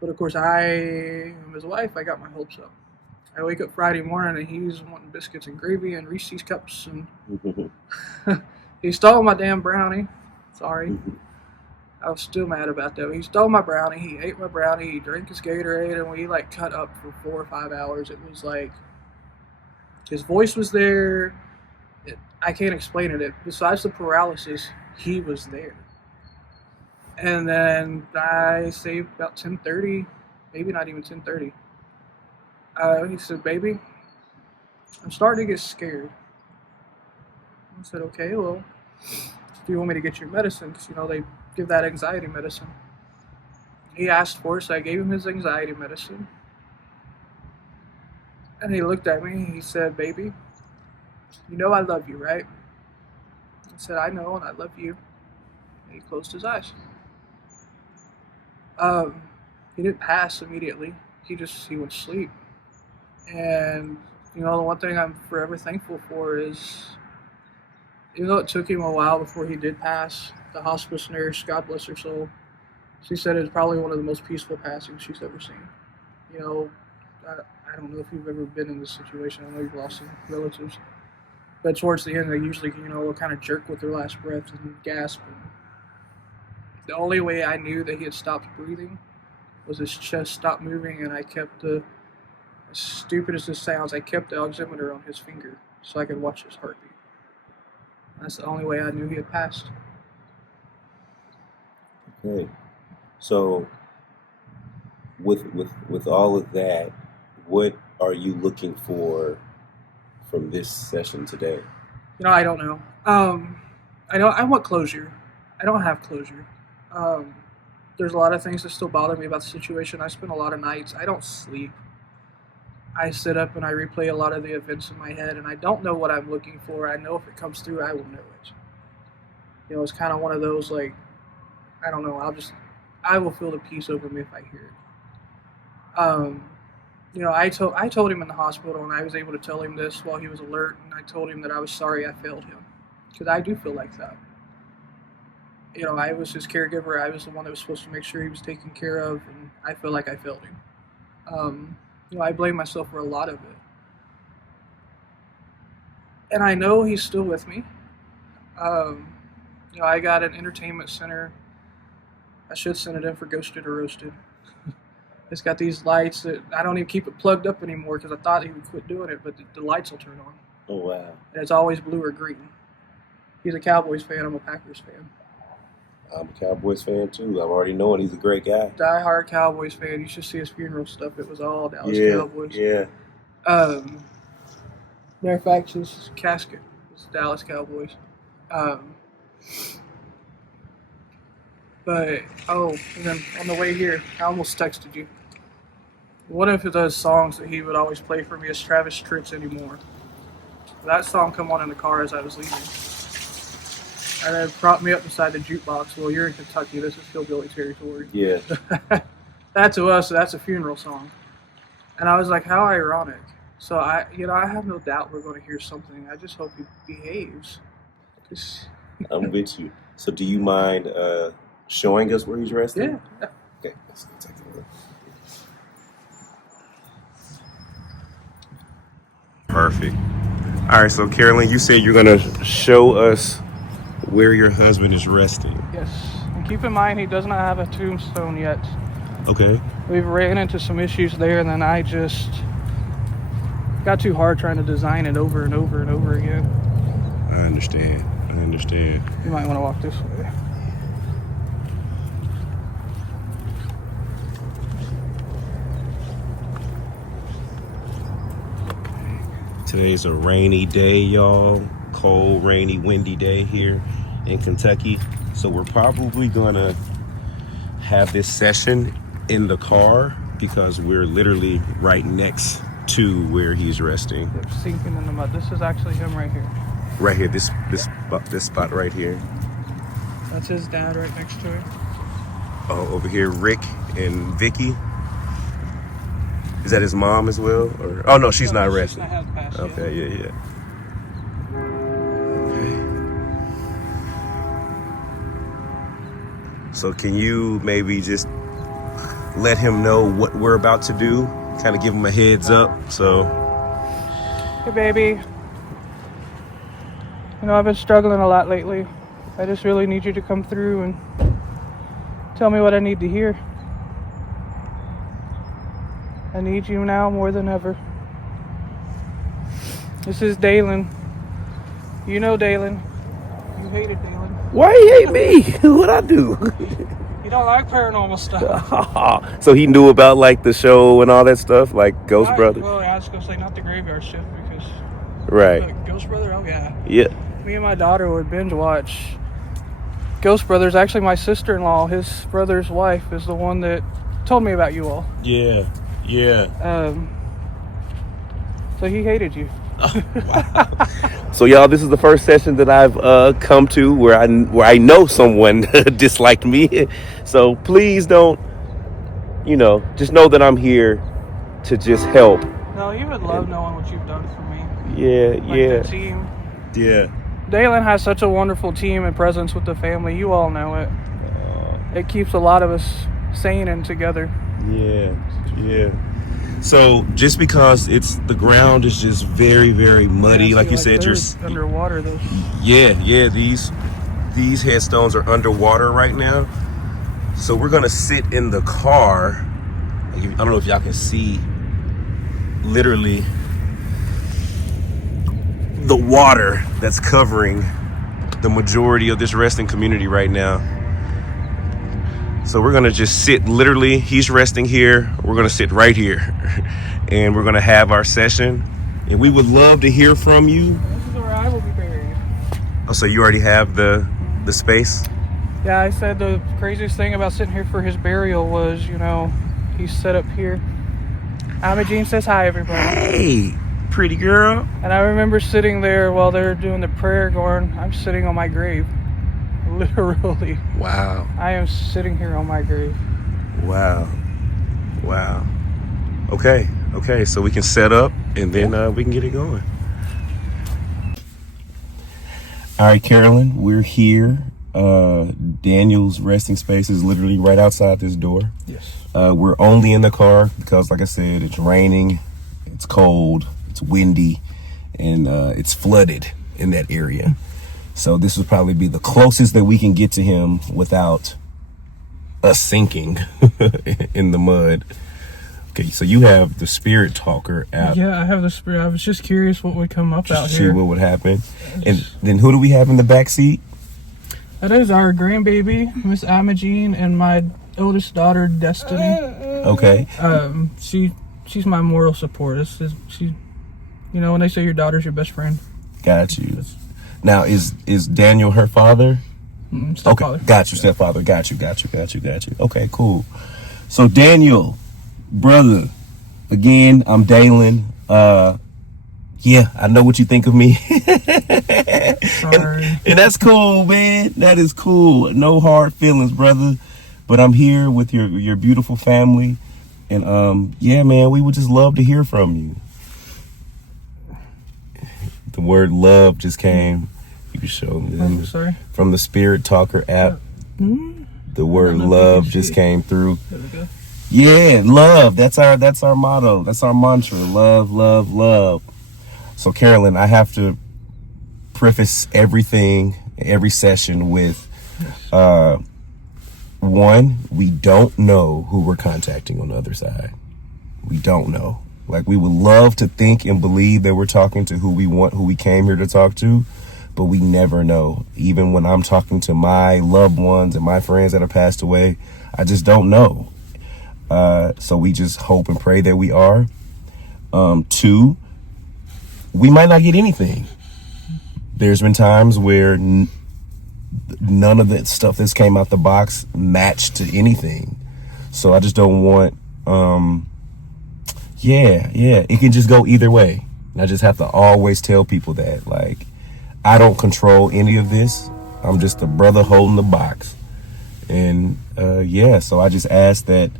But of course, I, his wife, I got my hopes up. I wake up Friday morning and he's wanting biscuits and gravy and Reese's cups. And he stole my damn brownie. Sorry. I was still mad about that. He stole my brownie. He ate my brownie. He drank his Gatorade, and we cut up for 4 or 5 hours. It was like his voice was there. I can't explain it. Besides the paralysis, he was there. And then I say about 10:30, maybe not even 10:30. He said, "Baby, I'm starting to get scared." I said, "Okay, well, do you want me to get your medicine?" Because they give that anxiety medicine. He asked for it, so I gave him his anxiety medicine. And he looked at me and he said, "Baby, you know I love you, right?" I said, "I know, and I love you." And he closed his eyes. He didn't pass immediately. He went to sleep. And you know, the one thing I'm forever thankful for is, even though it took him a while before he did pass, the hospice nurse, God bless her soul, she said it was probably one of the most peaceful passings she's ever seen. You know, I don't know if you've ever been in this situation. I know you've lost some relatives, but towards the end, they usually, you know, will kind of jerk with their last breath and gasp. And the only way I knew that he had stopped breathing was his chest stopped moving, and I kept the, as stupid as this sounds, I kept the oximeter on his finger so I could watch his heartbeat. That's the only way I knew he had passed. Okay. So with all of that, what are you looking for from this session today? You know, I don't know. I want closure. I don't have closure. There's a lot of things that still bother me about the situation. I spend a lot of nights. I don't sleep. I sit up and I replay a lot of the events in my head, and I don't know what I'm looking for. I know if it comes through, I will know it. You know, it's kind of one of those, like, I don't know. I will feel the peace over me if I hear it. You know, I told him in the hospital, and I was able to tell him this while he was alert, and I told him that I was sorry I failed him, because I do feel like that. You know, I was his caregiver. I was the one that was supposed to make sure he was taken care of, and I feel like I failed him. You know, I blame myself for a lot of it. And I know he's still with me. You know, I got an entertainment center. I should send it in for ghosted or roasted. It's got these lights that I don't even keep it plugged up anymore because I thought he would quit doing it, but the lights will turn on. Oh, wow. And it's always blue or green. He's a Cowboys fan. I'm a Packers fan. I'm a Cowboys fan too. I'm already knowing he's a great guy. Die-hard Cowboys fan. You should see his funeral stuff. It was all Dallas Cowboys. Yeah. Matter of fact, his casket was Dallas Cowboys. But, and then on the way here, I almost texted you. One of those songs that he would always play for me is Travis Tritt's Anymore. That song come on in the car as I was leaving. And it brought me up beside the jukebox. Well, you're in Kentucky. This is hillbilly territory. Yeah. That to us, that's a funeral song. And I was like, how ironic. So I have no doubt we're going to hear something. I just hope he behaves. I'm with you. So do you mind showing us where he's resting? Yeah. Okay, let's take a look. Perfect. All right, so Carolyn, you said you're going to show us where your husband is resting. Yes. And keep in mind, he does not have a tombstone yet. Okay. We've ran into some issues there, and then I just got too hard trying to design it over and over and over again. I understand. You might want to walk this way. Today's a rainy day, y'all. Cold, rainy, windy day here in Kentucky. So we're probably gonna have this session in the car because we're literally right next to where he's resting. They're sinking in the mud. This is actually him right here. Right here, this spot right here. That's his dad right next to him. Oh, over here, Rick and Vicky. Is that his mom as well? Or oh no, she's not resting. She's not passed yet. Okay, yeah. So can you maybe just let him know what we're about to do? Kind of give him a heads up. So, hey baby, you know, I've been struggling a lot lately. I just really need you to come through and tell me what I need to hear. I need you now more than ever. This is Dalen. You know Dalen. You hated Dalen. why he hate me? What'd I do? You don't like paranormal stuff. So he knew about like the show and all that stuff, like Ghost Brother. Well, I was gonna say not the graveyard shift because Right. Ghost Brother. Oh yeah. Yeah. Me and my daughter would binge watch Ghost Brothers. Actually, my sister-in-law, his brother's wife, is the one that told me about you all. Yeah. So he hated you. Wow. So y'all, this is the first session that I've come to where I know someone disliked me. So please don't, just know that I'm here to just help. No, you would love knowing what you've done for me. Yeah, Like the team. yeah. Dalen has such a wonderful team and presence with the family. You all know it. It keeps a lot of us sane and together. Yeah. So just because the ground is just very, very muddy, Yeah, like see, you said, they're you're underwater though. Yeah. These headstones are underwater right now. So we're gonna sit in the car. I don't know if y'all can see, literally, the water that's covering the majority of this resting community right now. So we're gonna just sit, literally, he's resting here, we're gonna sit right here, and we're gonna have our session. And we would love to hear from you. This is where I will be buried. Oh, so you already have the space? Yeah, I said the craziest thing about sitting here for his burial was, he's set up here. Imogene says hi, everybody. Hey, pretty girl. And I remember sitting there while they're doing the prayer going, I'm sitting on my grave. Literally. Wow. I am sitting here on my grave. Wow. Okay, so we can set up and then we can get it going. All right, Carolyn, we're here. Daniel's resting space is literally right outside this door. Yes. We're only in the car because, like I said, it's raining, it's cold, it's windy, and it's flooded in that area. So this would probably be the closest that we can get to him without us sinking in the mud. Okay, so you have the Spirit Talker app. Yeah, I have the Spirit. I was just curious what would come up Just out to see here. what would happen. And then who do we have in the back seat? That is our grandbaby, Miss Imogene, and my oldest daughter, Destiny. Okay. She's my moral support. She, when they say your daughter's your best friend. Got you. Now, is Daniel her father? Stepfather. Okay, got you, stepfather. Got you. Okay, cool. So Daniel, brother, again, I'm Dalen. Yeah, I know what you think of me. Sorry. and that's cool, man. That is cool. No hard feelings, brother. But I'm here with your beautiful family. And yeah, man, we would just love to hear from you. The word love just came. You can show me. I'm sorry. From the Spirit Talker app. The word love just came through. There we go. Yeah, love. That's our motto. That's our mantra. Love, love, love. So Carolyn, I have to preface every session with one, we don't know who we're contacting on the other side. We don't know. Like, we would love to think and believe that we're talking to who we came here to talk to, but we never know. Even when I'm talking to my loved ones and my friends that have passed away, I just don't know. So we just hope and pray that we are. Two, we might not get anything. There's been times where none of the stuff that's came out the box matched to anything. So I just don't want, it can just go either way. And I just have to always tell people that, like, I don't control any of this. I'm just a brother holding the box. And so I just ask that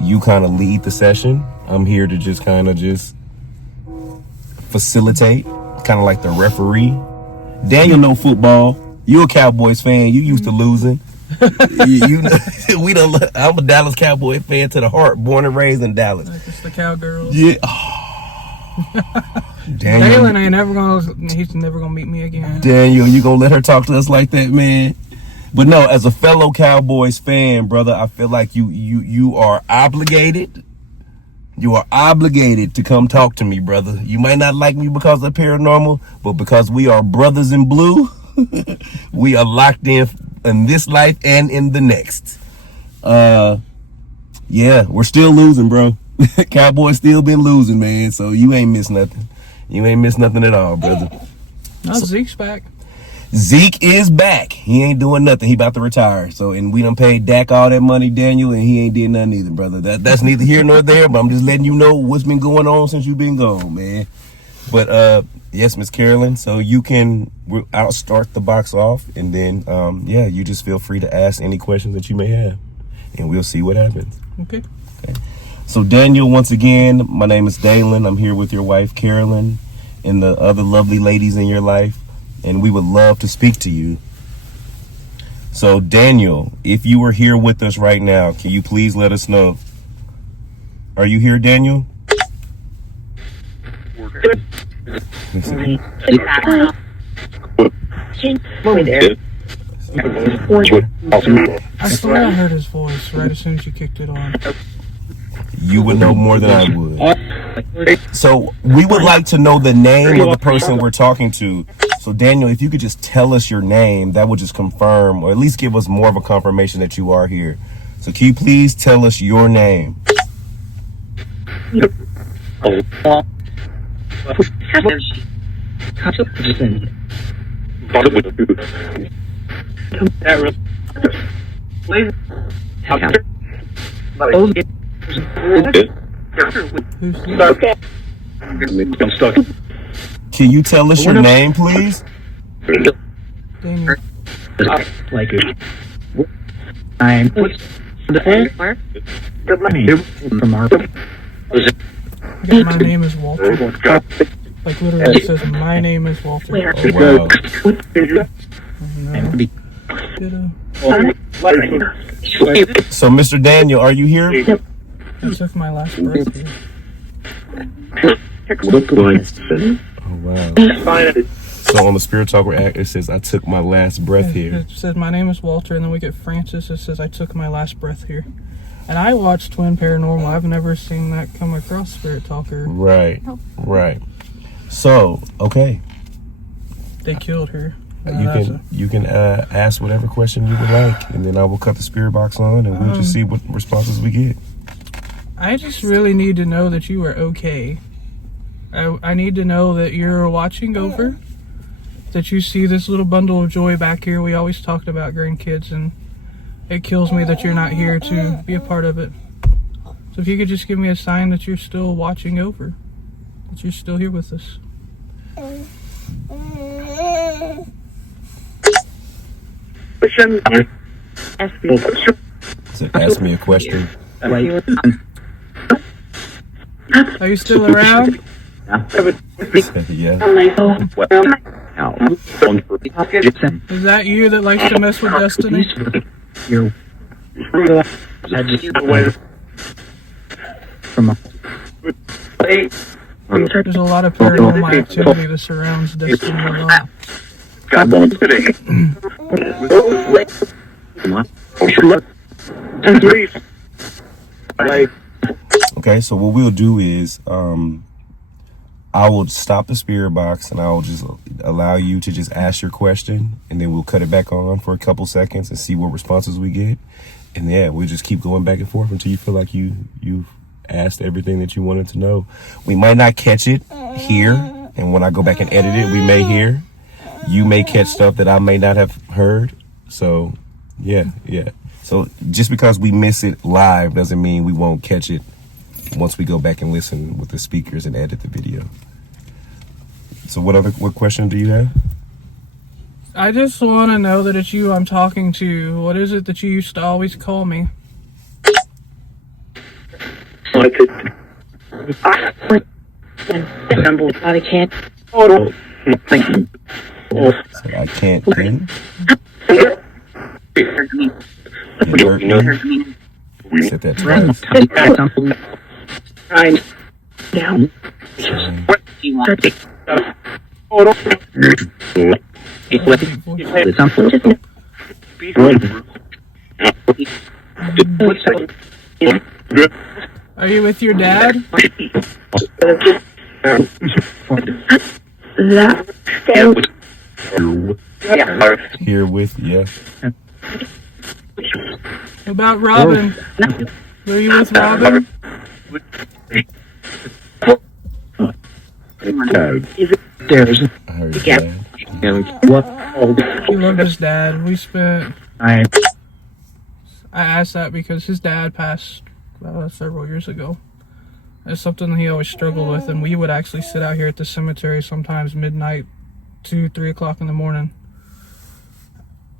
you kind of lead the session. I'm here to just kind of facilitate, kind of like the referee. Daniel know football. You a Cowboys fan. You used to losing. I'm a Dallas Cowboy fan to the heart, born and raised in Dallas. Like it's the Cowgirls. Yeah. Dalen he's never gonna meet me again. Daniel, you gonna let her talk to us like that, man? But no, as a fellow Cowboys fan, brother, I feel like you are obligated. You are obligated to come talk to me, brother. You might not like me because of Paranormal, but because we are brothers in blue, we are locked in this life and in the next. Yeah, we're still losing, bro. Cowboys still been losing, man. So you ain't missed nothing. You ain't missed nothing at all, brother. Zeke's back. Zeke is back. He ain't doing nothing. He about to retire. So, and we done paid Dak all that money, Daniel, and he ain't did nothing either, brother. That's neither here nor there, but I'm just letting you know what's been going on since you've been gone, man. But yes, Miss Carolyn, so I'll start the box off, and then you just feel free to ask any questions that you may have, and we'll see what happens. Okay. So Daniel, once again, my name is Dalen. I'm here with your wife, Carolyn, and the other lovely ladies in your life, and we would love to speak to you. So Daniel, if you were here with us right now, can you please let us know? Are you here, Daniel? I swear I heard his voice right as soon as you kicked it on. You would know more than I would. So we would like to know the name of the person we're talking to. So Daniel, if you could just tell us your name, that would just confirm, or at least give us more of a confirmation that you are here. So can you please tell us your name? Can you tell us your name, please? Daniel. My name is Walter. Like literally it says, my name is Walter. Oh, wow. So Mr. Daniel, are you here? I took my last breath here. Oh, wow. So on the Spirit Talker act, it says, I took my last breath here. It says, my name is Walter, and then we get Francis. It says, I took my last breath here. And I watched Twin Paranormal. I've never seen that come across Spirit Talker. Right, right. So, okay. They killed her. You can ask whatever question you would like, and then I will cut the spirit box on, and we'll just see what responses we get. I just really need to know that you are okay. I need to know that you're watching over, that you see this little bundle of joy back here. We always talked about grandkids, and it kills me that you're not here to be a part of it. So if you could just give me a sign that you're still watching over, that you're still here with us. So ask me a question. Are you still around? Yeah. Is that you that likes to mess with destiny? There's a lot of paranormal activity that surrounds destiny a lot. Okay, so what we'll do is I will stop the spirit box, and I will just allow you to just ask your question, and then we'll cut it back on for a couple seconds and see what responses we get. And yeah, we'll just keep going back and forth until you feel like you've asked everything that you wanted to know. We might not catch it here, and when I go back and edit it, we may hear. You may catch stuff that I may not have heard. So yeah. So just because we miss it live doesn't mean we won't catch it once we go back and listen with the speakers and edit the video. So what question do you have? I just want to know that it's you I'm talking to. What is it that you used to always call me? I can't think. You said that twice. Are you with your dad? Here with, yeah. What about Robin? Were you with Robin? I heard that. He loved his dad. I asked that because his dad passed several years ago. It's something that he always struggled with, and we would actually sit out here at the cemetery sometimes midnight, 2-3 o'clock in the morning.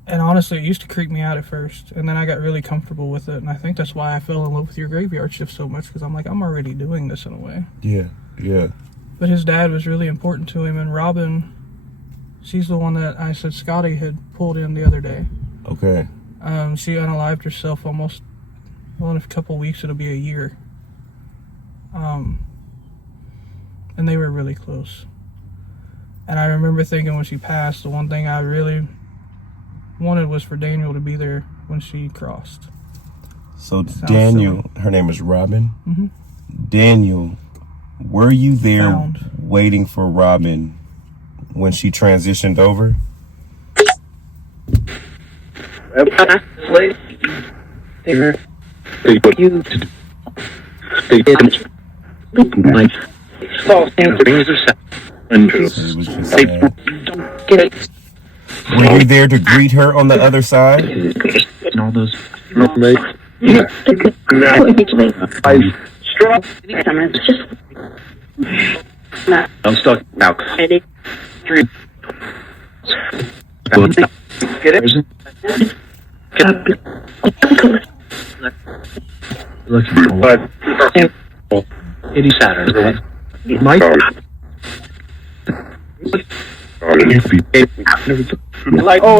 And honestly, it used to creep me out at first, and then I got really comfortable with it, and I think that's why I fell in love with your graveyard shift so much, because I'm like, I'm already doing this in a way. Yeah, yeah. But his dad was really important to him, and Robin, she's the one that I said Scotty had pulled in the other day. Okay. She unalived herself almost, well, in a couple weeks, it'll be a year. And they were really close. And I remember thinking when she passed, the one thing I really wanted was for Daniel to be there when she crossed. So Daniel, silly. her name is Robin. Mm-hmm. Daniel, were you there Found. waiting for Robin when she transitioned over? Were you there to greet her on the other side? And all those. I'm stuck now. Get it? It is Saturn. Mike. Like,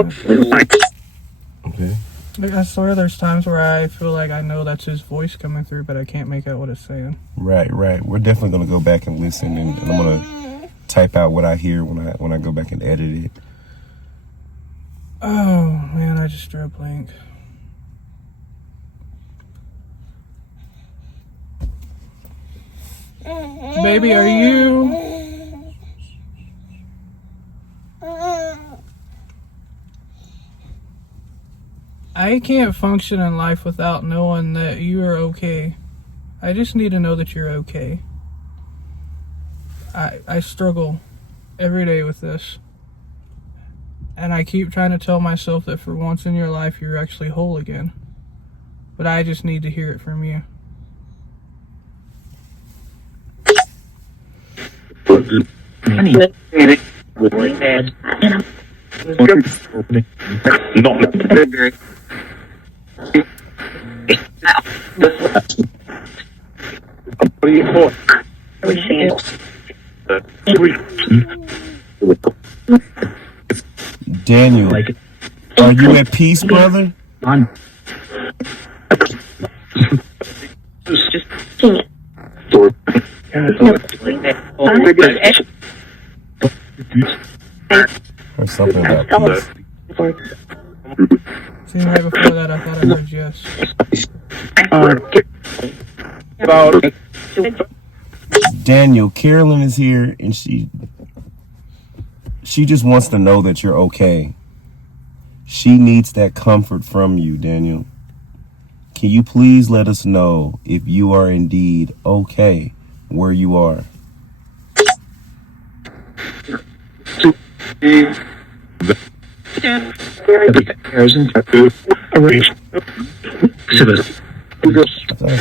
Okay. I swear there's times where I feel like I know that's his voice coming through, but I can't make out what it's saying. Right. We're definitely gonna go back and listen, and I'm gonna type out what I hear when I go back and edit it. Oh, man, I just drew a blank. Baby, are you... I can't function in life without knowing that you are okay. I just need to know that you're okay. I struggle every day with this. And I keep trying to tell myself that for once in your life, you're actually whole again. But I just need to hear it from you. Daniel, are you at peace, brother? Or something about peace. See, right before that, I thought I heard yes. Daniel, Carolyn is here, and she just wants to know that you're okay. She needs that comfort from you, Daniel. Can you please let us know if you are indeed okay where you are? So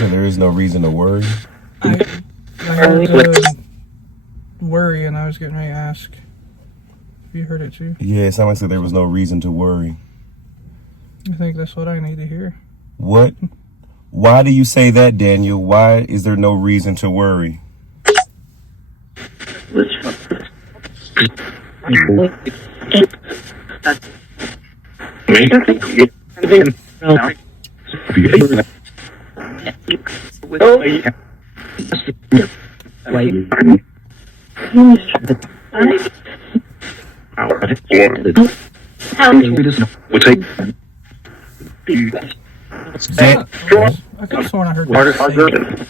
there is no reason to worry. I heard the worry, and I was getting ready to ask. You heard it too? Yeah, it sounded like there was no reason to worry. I think that's what I need to hear. What? Why do you say that, Daniel? Why is there no reason to worry? I could have sworn I heard that.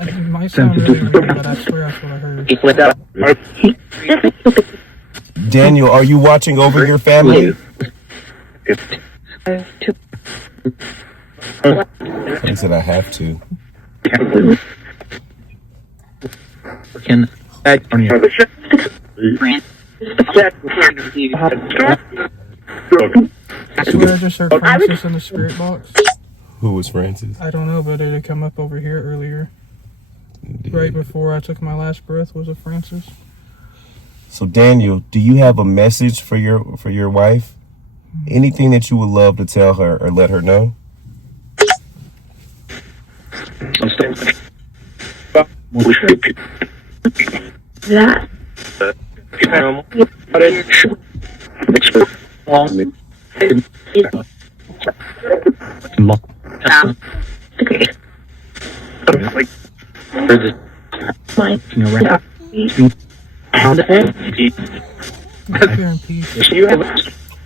It might sound really weird, but I swear that's what I heard. Daniel, are you watching over your family? I said I have to. I swear I just heard Francis in the spirit box. Who was Francis? I don't know, but it had come up over here earlier. Right before I took my last breath was a Francis. So Daniel, do you have a message for your wife? Anything that you would love to tell her or let her know? I'm still. That.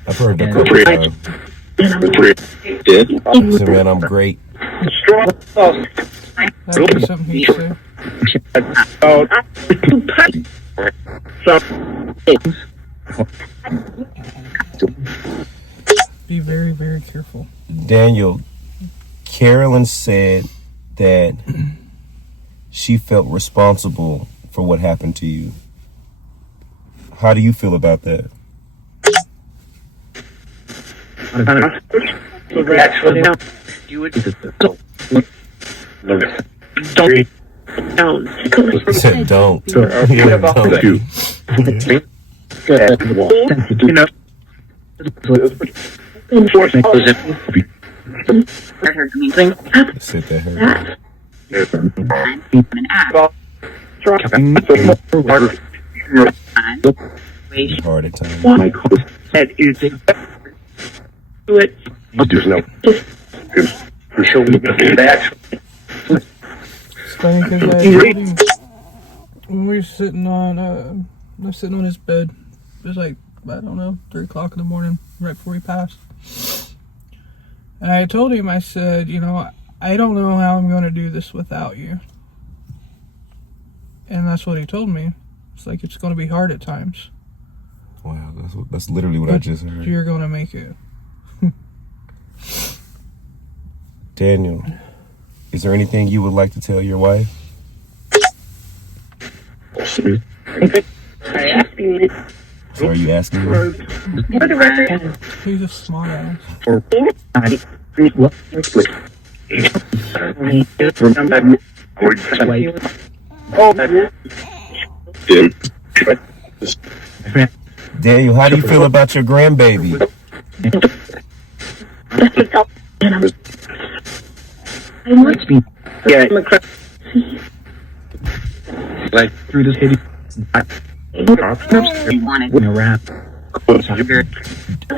I've heard that couple times. Listen, man, I'm great. That'd be something he'd say. Be very, very careful. Daniel, Carolyn said that she felt responsible for what happened to you. How do you feel about that? Actually, no. You would. Don't. He said don't. Yeah, Don't. You know. Sit that hurt. Hard at times. It's funny because I told him when we were sitting on, I was sitting on his bed. It was like, I don't know, 3 o'clock in the morning, right before he passed. And I told him, I said, you know, I don't know how I'm going to do this without you. And that's what he told me. It's like, it's going to be hard at times. Wow, that's literally what I just heard. You're going to make it. Daniel, is there anything you would like to tell your wife? Sorry, asking So are you asking me? He's a smart ass. Daniel, how do you feel about your grandbaby? Like through this hitty.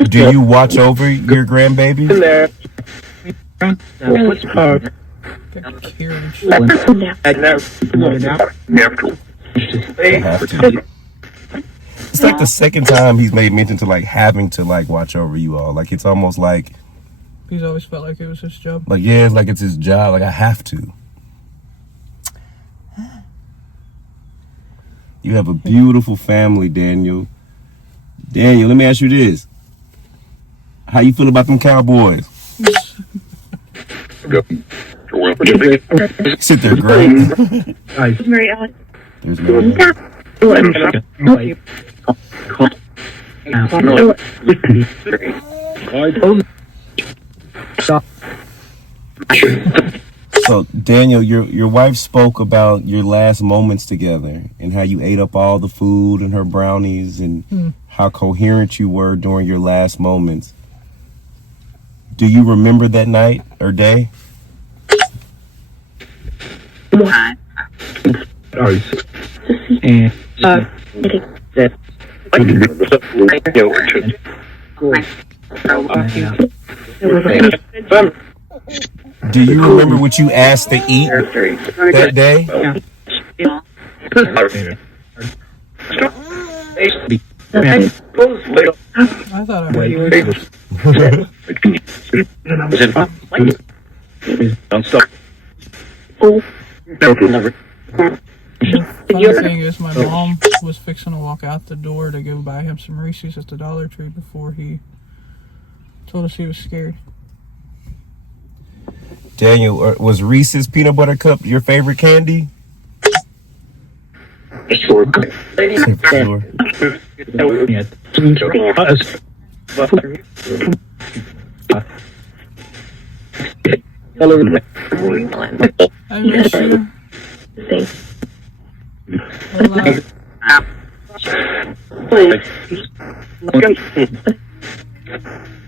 Do you watch over your grandbaby? Got carriage. I have to. It's like the second time he's made mention to like having to like watch over you all. Like it's almost like He's always felt like it was his job. like yeah, it's like it's his job. Like I have to. You have a beautiful family, Daniel. Daniel, let me ask you this. How you feel about them Cowboys? Sit there, great. There's no So Daniel, your wife spoke about your last moments together and how you ate up all the food and her brownies and how coherent you were during your last moments. Do you remember that night or day? Do you remember what you asked to eat that day? I thought I heard you. Funny thing is, my mom was fixing to walk out the door to go buy him some Reese's at the Dollar Tree before he told us he was scared. Daniel, was Reese's peanut butter cup your favorite candy? Sure. Sure. I miss you.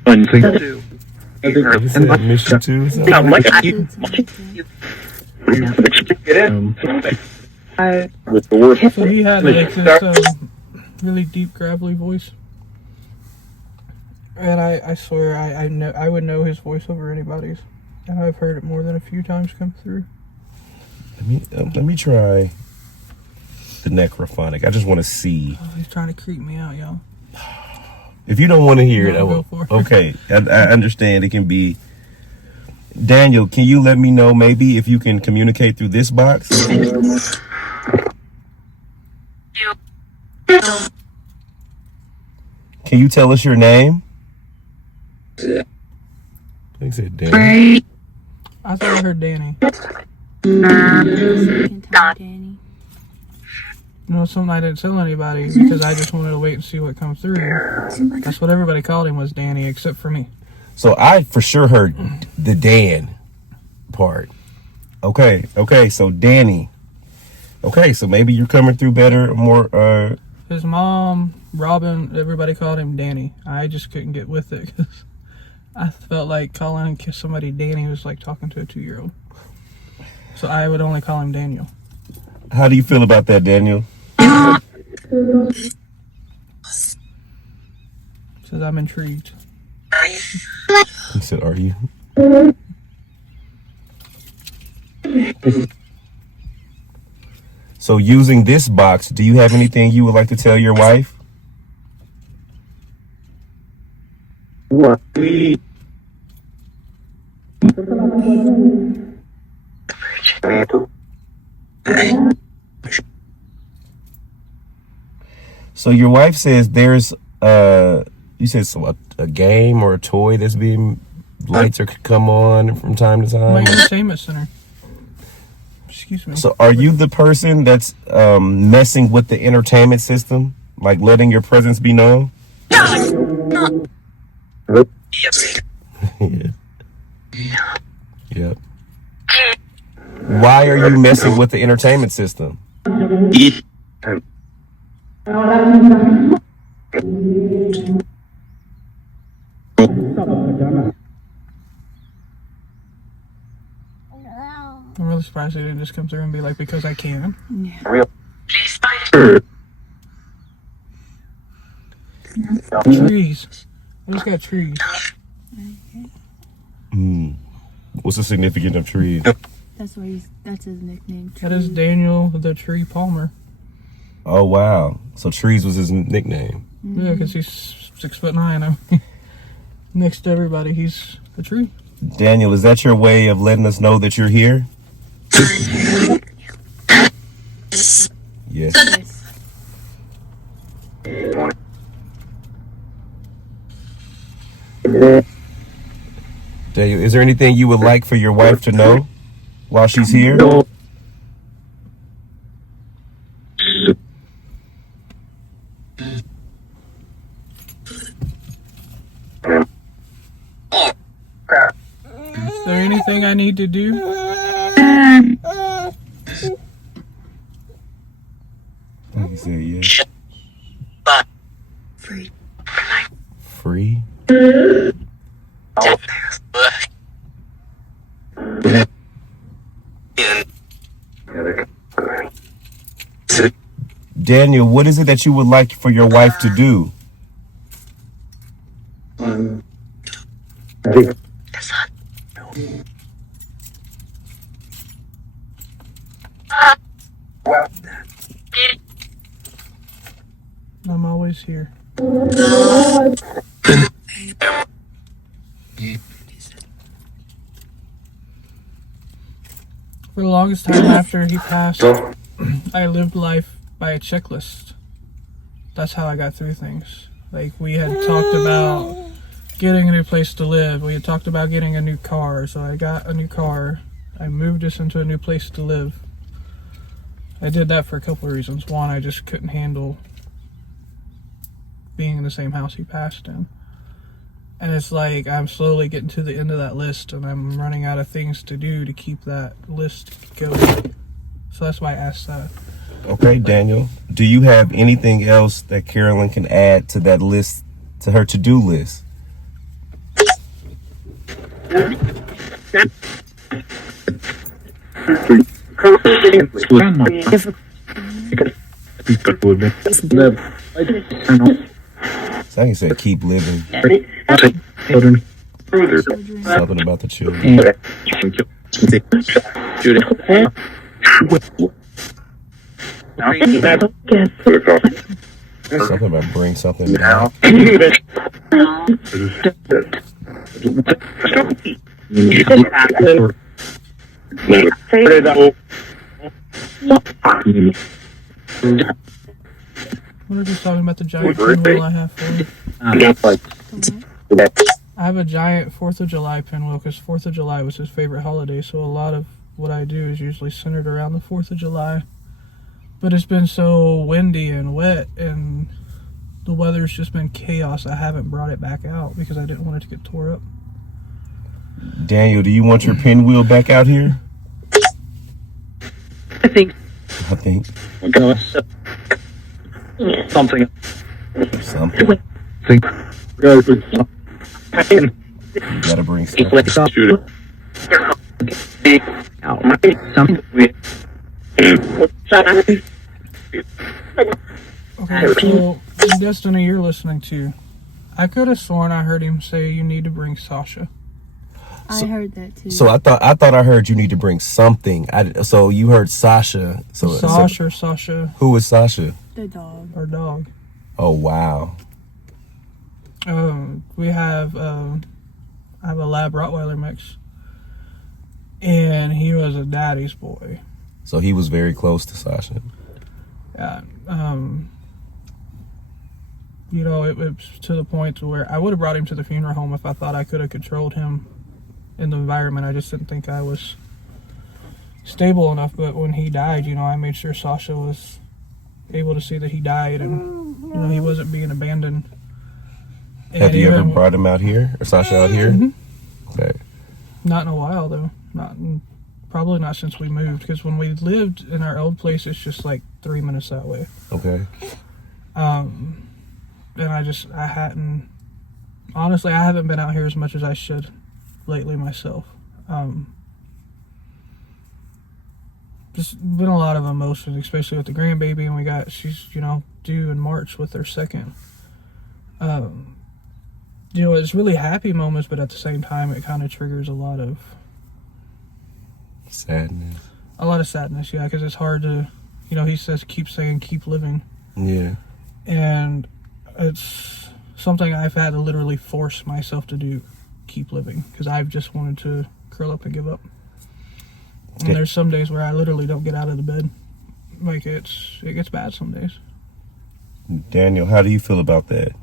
One thing. Two. You said I miss you too. So. How much you With the work. So he had like this really deep, gravelly voice, and I swear I would know his voice over anybody's, and I've heard it more than a few times come through. Let me try the necrophonic. I just want to see. Oh, he's trying to creep me out, y'all. If you don't want to hear No, go it, for it. okay. I understand it can be. Daniel, can you let me know maybe if you can communicate through this box? Can you tell us your name? I think it said Daniel. I thought I heard Danny. Danny. No, something I didn't tell anybody because I just wanted to wait and see what comes through. That's what everybody called him, was Danny, except for me. So I for sure heard the Dan part. Okay, so Danny. Okay, so maybe you're coming through better, more, His mom, Robin, everybody called him Danny. I just couldn't get with it because I felt like calling somebody Danny was like talking to a 2-year-old. So I would only call him Daniel. How do you feel about that, Daniel? Says I'm intrigued. He said, are you? So using this box, do you have anything you would like to tell your wife? What? So your wife says there's you said a game or a toy that's being lights are come on from time to My time. entertainment center. Excuse me. So are you the person that's messing with the entertainment system, like letting your presence be known? Yeah. Yep. Why are you messing with the entertainment system? I'm really surprised they didn't just come through and be like, because I can. Trees. We just got trees. What's the significance of trees? That's his nickname. That is Daniel the Tree Palmer. Oh wow! So trees was his nickname. Yeah, because he's 6'9". I mean, next to everybody, he's a tree. Daniel, is that your way of letting us know that you're here? Yes. Yes. Daniel, is there anything you would like for your wife to know while she's here? Is there anything I need to do? Like you said, yes. Free. Free? Daniel, what is it that you would like for your wife to do? I'm always here. For the longest time after he passed, I lived life by a checklist. That's how I got through things. Like, we had talked about getting a new place to live. We had talked about getting a new car. So I got a new car. I moved us into a new place to live. I did that for a couple of reasons. One, I just couldn't handle being in the same house he passed in. And it's like I'm slowly getting to the end of that list and I'm running out of things to do to keep that list going. So that's why I asked that. Okay, Daniel, do you have anything else that Carolyn can add to that list, to her to-do list? So I can say keep living. Children. Children. Something about the children. Something about bring something back. What are you talking about the giant pinwheel I have for you? I have a giant 4th of July pinwheel because 4th of July was his favorite holiday, so a lot of what I do is usually centered around the 4th of July. But it's been so windy and wet and the weather's just been chaos. I haven't brought it back out because I didn't want it to get tore up. Daniel, do you want your pinwheel back out here? I think. Something. Something. Think. You gotta bring stuff. Okay, so the Destiny you're listening to, I could have sworn I heard him say you need to bring Sasha. I heard that too. So I thought I heard you need to bring something. So you heard Sasha. Sasha. Who is Sasha? The dog. Our dog. Oh wow. We have I have a Lab Rottweiler mix, and he was a daddy's boy. So he was very close to Sasha. Yeah. You know, it was to the point to where I would have brought him to the funeral home if I thought I could have controlled him in the environment. I just didn't think I was stable enough. But when he died, you know, I made sure Sasha was able to see that he died and, you know, he wasn't being abandoned. Have you ever brought him out here or Sasha out here? Mm-hmm. Okay. Not in a while though. Probably not since we moved, because when we lived in our old place, it's just like 3 minutes that way. Okay. And I hadn't, honestly, I haven't been out here as much as I should lately myself. Just been a lot of emotions, especially with the grandbaby, and she's, you know, due in March with her second. You know, it's really happy moments, but at the same time, it kind of triggers a lot of sadness. A lot of sadness, yeah, because it's hard to, you know, he says, keep saying, keep living. Yeah. And it's something I've had to literally force myself to do, keep living, because I've just wanted to curl up and give up. And there's some days where I literally don't get out of the bed. Like, it gets bad some days. Daniel, how do you feel about that?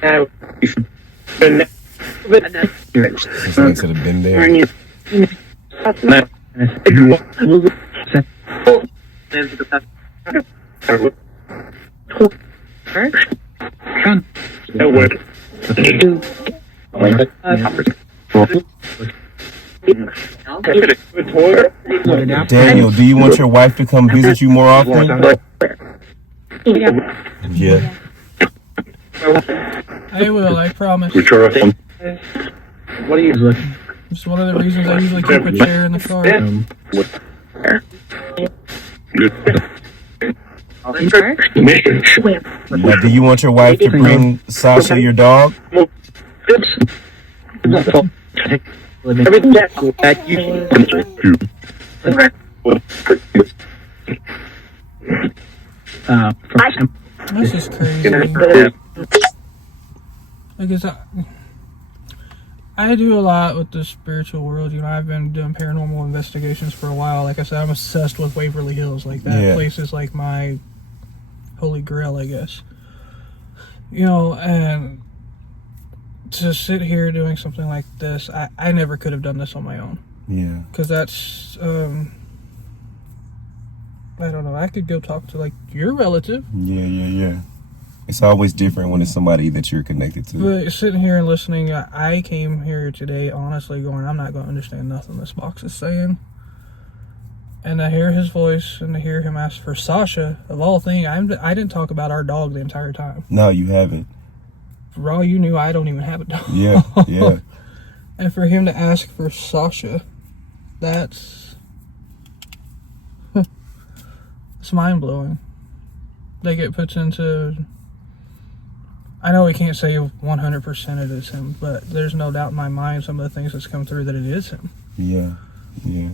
Since I could have been there. Daniel, do you want your wife to come visit you more often? Yeah. I will, I promise. What are you looking? It's one of the reasons I usually keep a chair in the car. Now, do you want your wife to bring Sasha, your dog? This is crazy. I guess I do a lot with the spiritual world. You know, I've been doing paranormal investigations for a while. Like I said, I'm obsessed with Waverly Hills. Like, that place is like my holy grail, I guess. You know, and to sit here doing something like this, I never could have done this on my own. Yeah. Because that's, I don't know, I could go talk to, like, your relative. Yeah. It's always different when it's somebody that you're connected to. But sitting here and listening, I came here today honestly going, I'm not going to understand nothing this box is saying. And to hear his voice and to hear him ask for Sasha, of all things, I didn't talk about our dog the entire time. No, you haven't. for all you knew, I don't even have a dog. Yeah, yeah. And for him to ask for Sasha, that's it's mind blowing. Like, it puts into, I know we can't say 100% it is him, but there's no doubt in my mind some of the things that's come through that it is him. Yeah, yeah.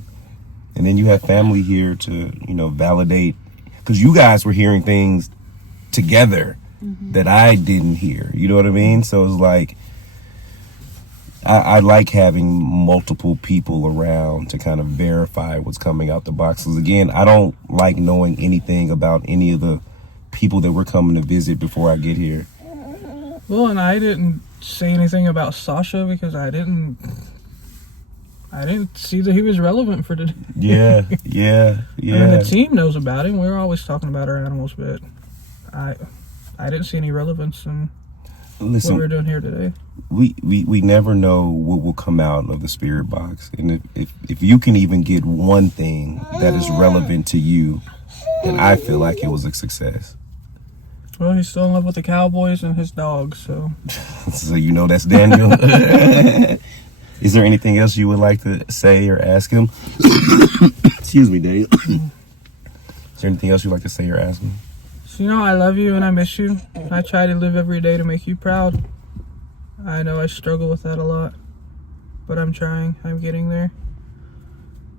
And then you have family here to, you know, validate, because you guys were hearing things together that I didn't hear. You know what I mean? So it's like, I like having multiple people around to kind of verify what's coming out the boxes. Again, I don't like knowing anything about any of the people that were coming to visit before I get here. Well, and I didn't say anything about Sasha because I didn't see that he was relevant for today. Yeah. I mean, the team knows about him. We're always talking about our animals, but I didn't see any relevance in what we're doing here today. We never know what will come out of the spirit box, and if you can even get one thing that is relevant to you, then I feel like it was a success. Well, he's still in love with the Cowboys and his dog, so. So you know that's Daniel. Is there anything else you would like to say or ask him? Excuse me, Dave. Is there anything else you'd like to say or ask him? So, you know, I love you and I miss you. I try to live every day to make you proud. I know I struggle with that a lot, but I'm trying. I'm getting there.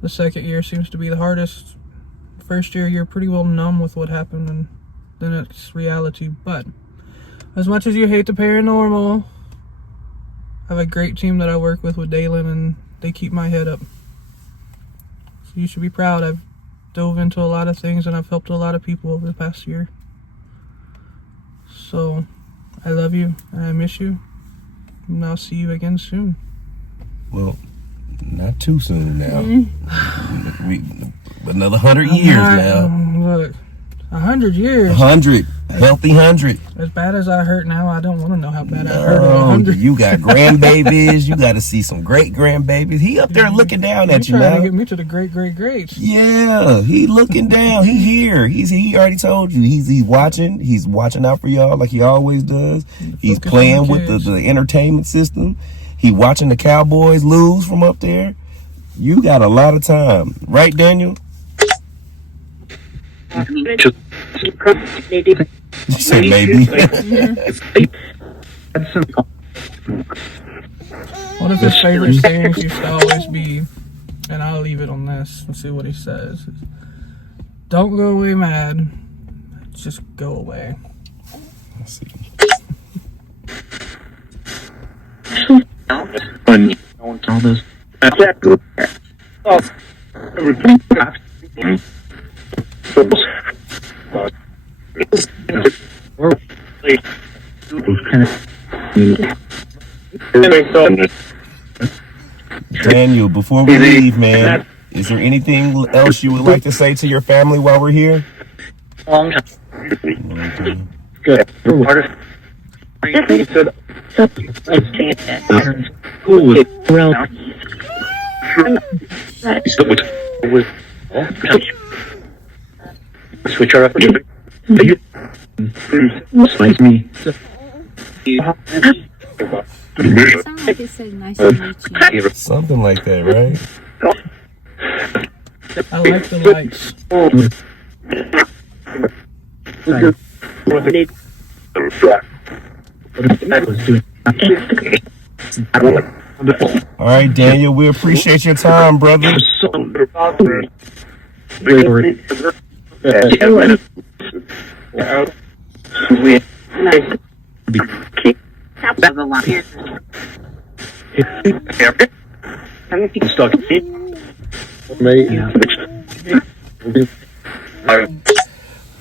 The second year seems to be the hardest. First year, you're pretty well numb with what happened, and then it's reality. But as much as you hate the paranormal, I have a great team that I work with Dalen, and they keep my head up. So you should be proud. I've dove into a lot of things, and I've helped a lot of people over the past year. So I love you, and I miss you, and I'll see you again soon. Well, not too soon now. Another 100 years now. Look, 100 years. 100. Healthy 100. As bad as I hurt now, I don't want to know how bad I hurt at 100. You got grandbabies. You got to see some great grandbabies. He up there looking down at you trying now. to get me to the greats. Yeah, he looking down. He here. He already told you. He's watching. He's watching out for y'all like he always does. He's playing with the entertainment system. He watching the Cowboys lose from up there. You got a lot of time, right, Daniel? You say maybe. One of his favorite sayings used to always be, and I'll leave it on this and see what he says, is, don't go away mad, just go away. Let's see. All this. Daniel, before we leave, man, is there anything else you would like to say to your family while we're here? Good. Switch her up. Like me. It sounded like it said nice to meet you. Something like that, right? I like the lights. All right, Daniel, we appreciate your time, brother. Stuck. All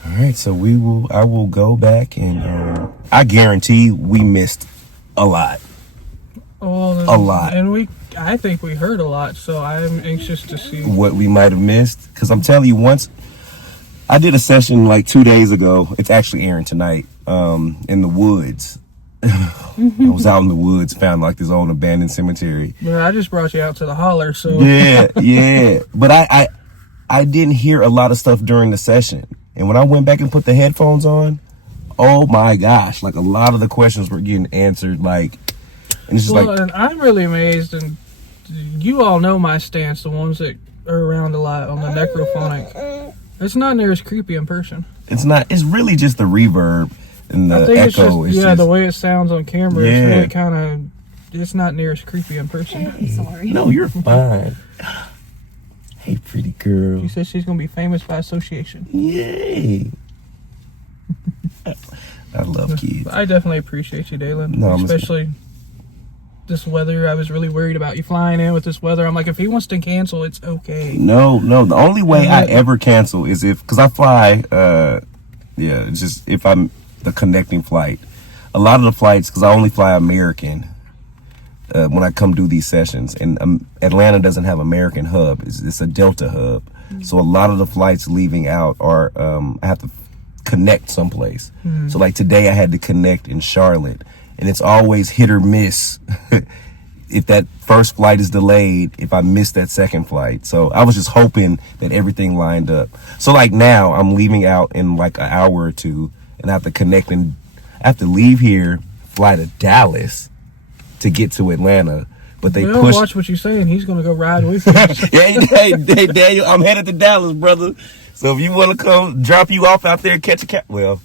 right, so I will go back and I guarantee we missed a lot. A lot. And I think we heard a lot, so I'm anxious to see What we might have missed. Because I'm telling you, once I did a session like 2 days ago. It's actually airing tonight in the woods. I was out in the woods, found like this old abandoned cemetery. But I just brought you out to the holler, so Yeah. But I didn't hear a lot of stuff during the session. And when I went back and put the headphones on, oh my gosh, like a lot of the questions were getting answered, like, and it's just Well, like, and I'm really amazed, and you all know my stance, the ones that are around a lot on the necrophonic. It's not near as creepy in person. it's not, it's really just the reverb and the I think echo. it's just, the way it sounds on camera, Yeah. it's really kind of, it's not near as creepy in person. I'm sorry. No, you're fine. Hey, pretty girl. She says she's going to be famous by association. Yay. I love kids. I definitely appreciate you, Dalen. No, especially this weather. I was really worried about you flying in with this weather. I'm like, if he wants to cancel, it's okay. No, the only way I ever cancel is because I fly, it's just if I'm the connecting flight. A lot of the flights, because I only fly American when I come do these sessions, and Atlanta doesn't have American hub. It's a Delta hub. So a lot of the flights leaving out are, I have to connect someplace. So like today I had to connect in Charlotte, and it's always hit or miss. If that first flight is delayed, if I miss that second flight. So I was just hoping that everything lined up. So like now I'm leaving out in like an hour or two, and I have to connect, and I have to leave here, fly to Dallas to get to Atlanta. But they Well, pushed. watch what you're saying. He's going to go ride with you. hey, Daniel, I'm headed to Dallas, brother. So if you want to come, drop you off out there, catch a cat. Well,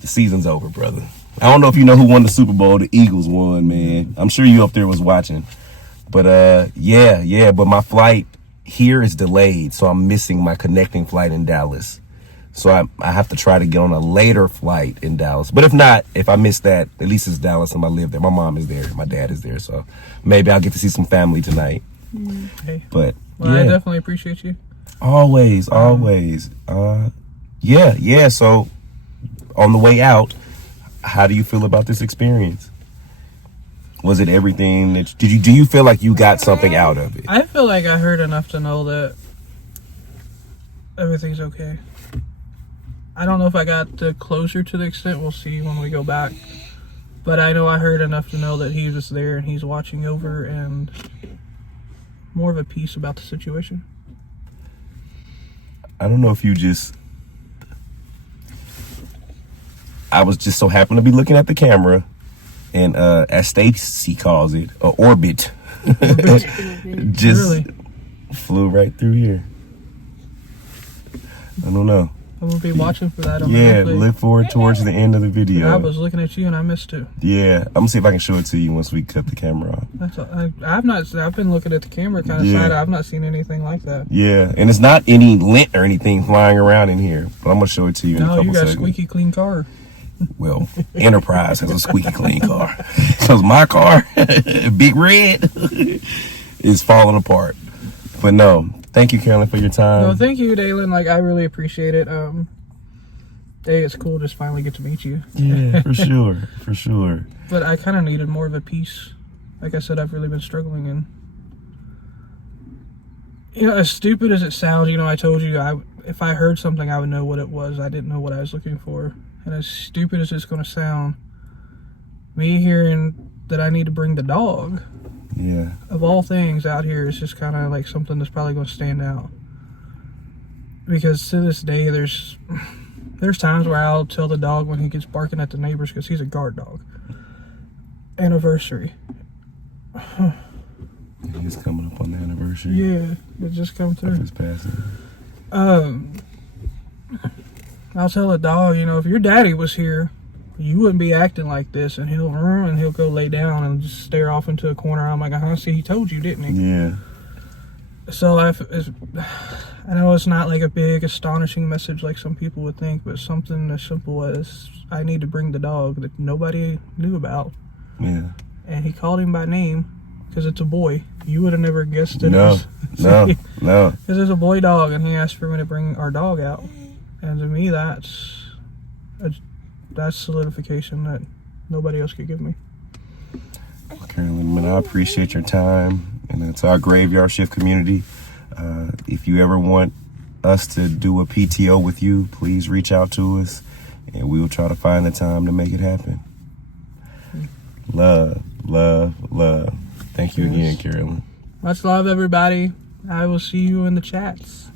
the season's over, brother. I don't know if you know who won the Super Bowl. The Eagles won, man. I'm sure you up there was watching. But yeah. But my flight here is delayed, so I'm missing my connecting flight in Dallas. So I have to try to get on a later flight in Dallas. But if not, if I miss that, at least it's Dallas and I live there. My mom is there. My dad is there. So maybe I'll get to see some family tonight. Okay. But Well, yeah. I definitely appreciate you. Always. Yeah. So on the way out, how do you feel about this experience? Was it everything that do you feel like you got something out of it? I feel like I heard enough to know that everything's okay. I don't know if I got the closure to the extent, we'll see when we go back. But I know I heard enough to know that he was there and he's watching over, and more of a peace about the situation. I don't know if you I was just so happened to be looking at the camera, and as Stacy calls it, an orbit just Really? flew right through here. I don't know. I'm going to be watching for that. Yeah, look forward towards the end of the video. I was looking at you and I missed it. Yeah, I'm gonna see if I can show it to you once we cut the camera off. That's all. I've been looking at the camera kind of Yeah. side. I've not seen anything like that. Yeah, and it's not any lint or anything flying around in here, but I'm gonna show it to you in a No, couple you got a seconds. squeaky clean car. Well, Enterprise has a squeaky clean car. Because my car, Big Red, is falling apart. But no, thank you, Carolyn, for your time. No, thank you, Dalen. Like, I really appreciate it. Hey, it's cool just finally get to meet you. Yeah, for sure. But I kind of needed more of a peace. Like I said, I've really been struggling, and as stupid as it sounds, I told you if I heard something, I would know what it was. I didn't know what I was looking for. And as stupid as it's going to sound, me hearing that I need to bring the dog, Yeah, of all things out here, is just kind of like something that's probably going to stand out. Because to this day, there's times where I'll tell the dog when he gets barking at the neighbors, because he's a guard dog. Anniversary. he's coming up on the anniversary. Yeah, it just come Of through. his passing. I'll tell the dog, if your daddy was here, you wouldn't be acting like this. And he'll run and he'll go lay down and just stare off into a corner. I'm like, see, he told you, didn't he? Yeah. So I know it's not like a big astonishing message like some people would think, but something as simple as I need to bring the dog that nobody knew about. Yeah. And he called him by name because it's a boy. You would have never guessed it. No. Because it's a boy dog, and he asked for me to bring our dog out. And to me, that's solidification that nobody else could give me. Carolyn, man, I appreciate your time, and to our graveyard shift community. If you ever want us to do a PTO with you, please reach out to us, and we will try to find the time to make it happen. Love. Thank you again, Carolyn. Much love, everybody. I will see you in the chats.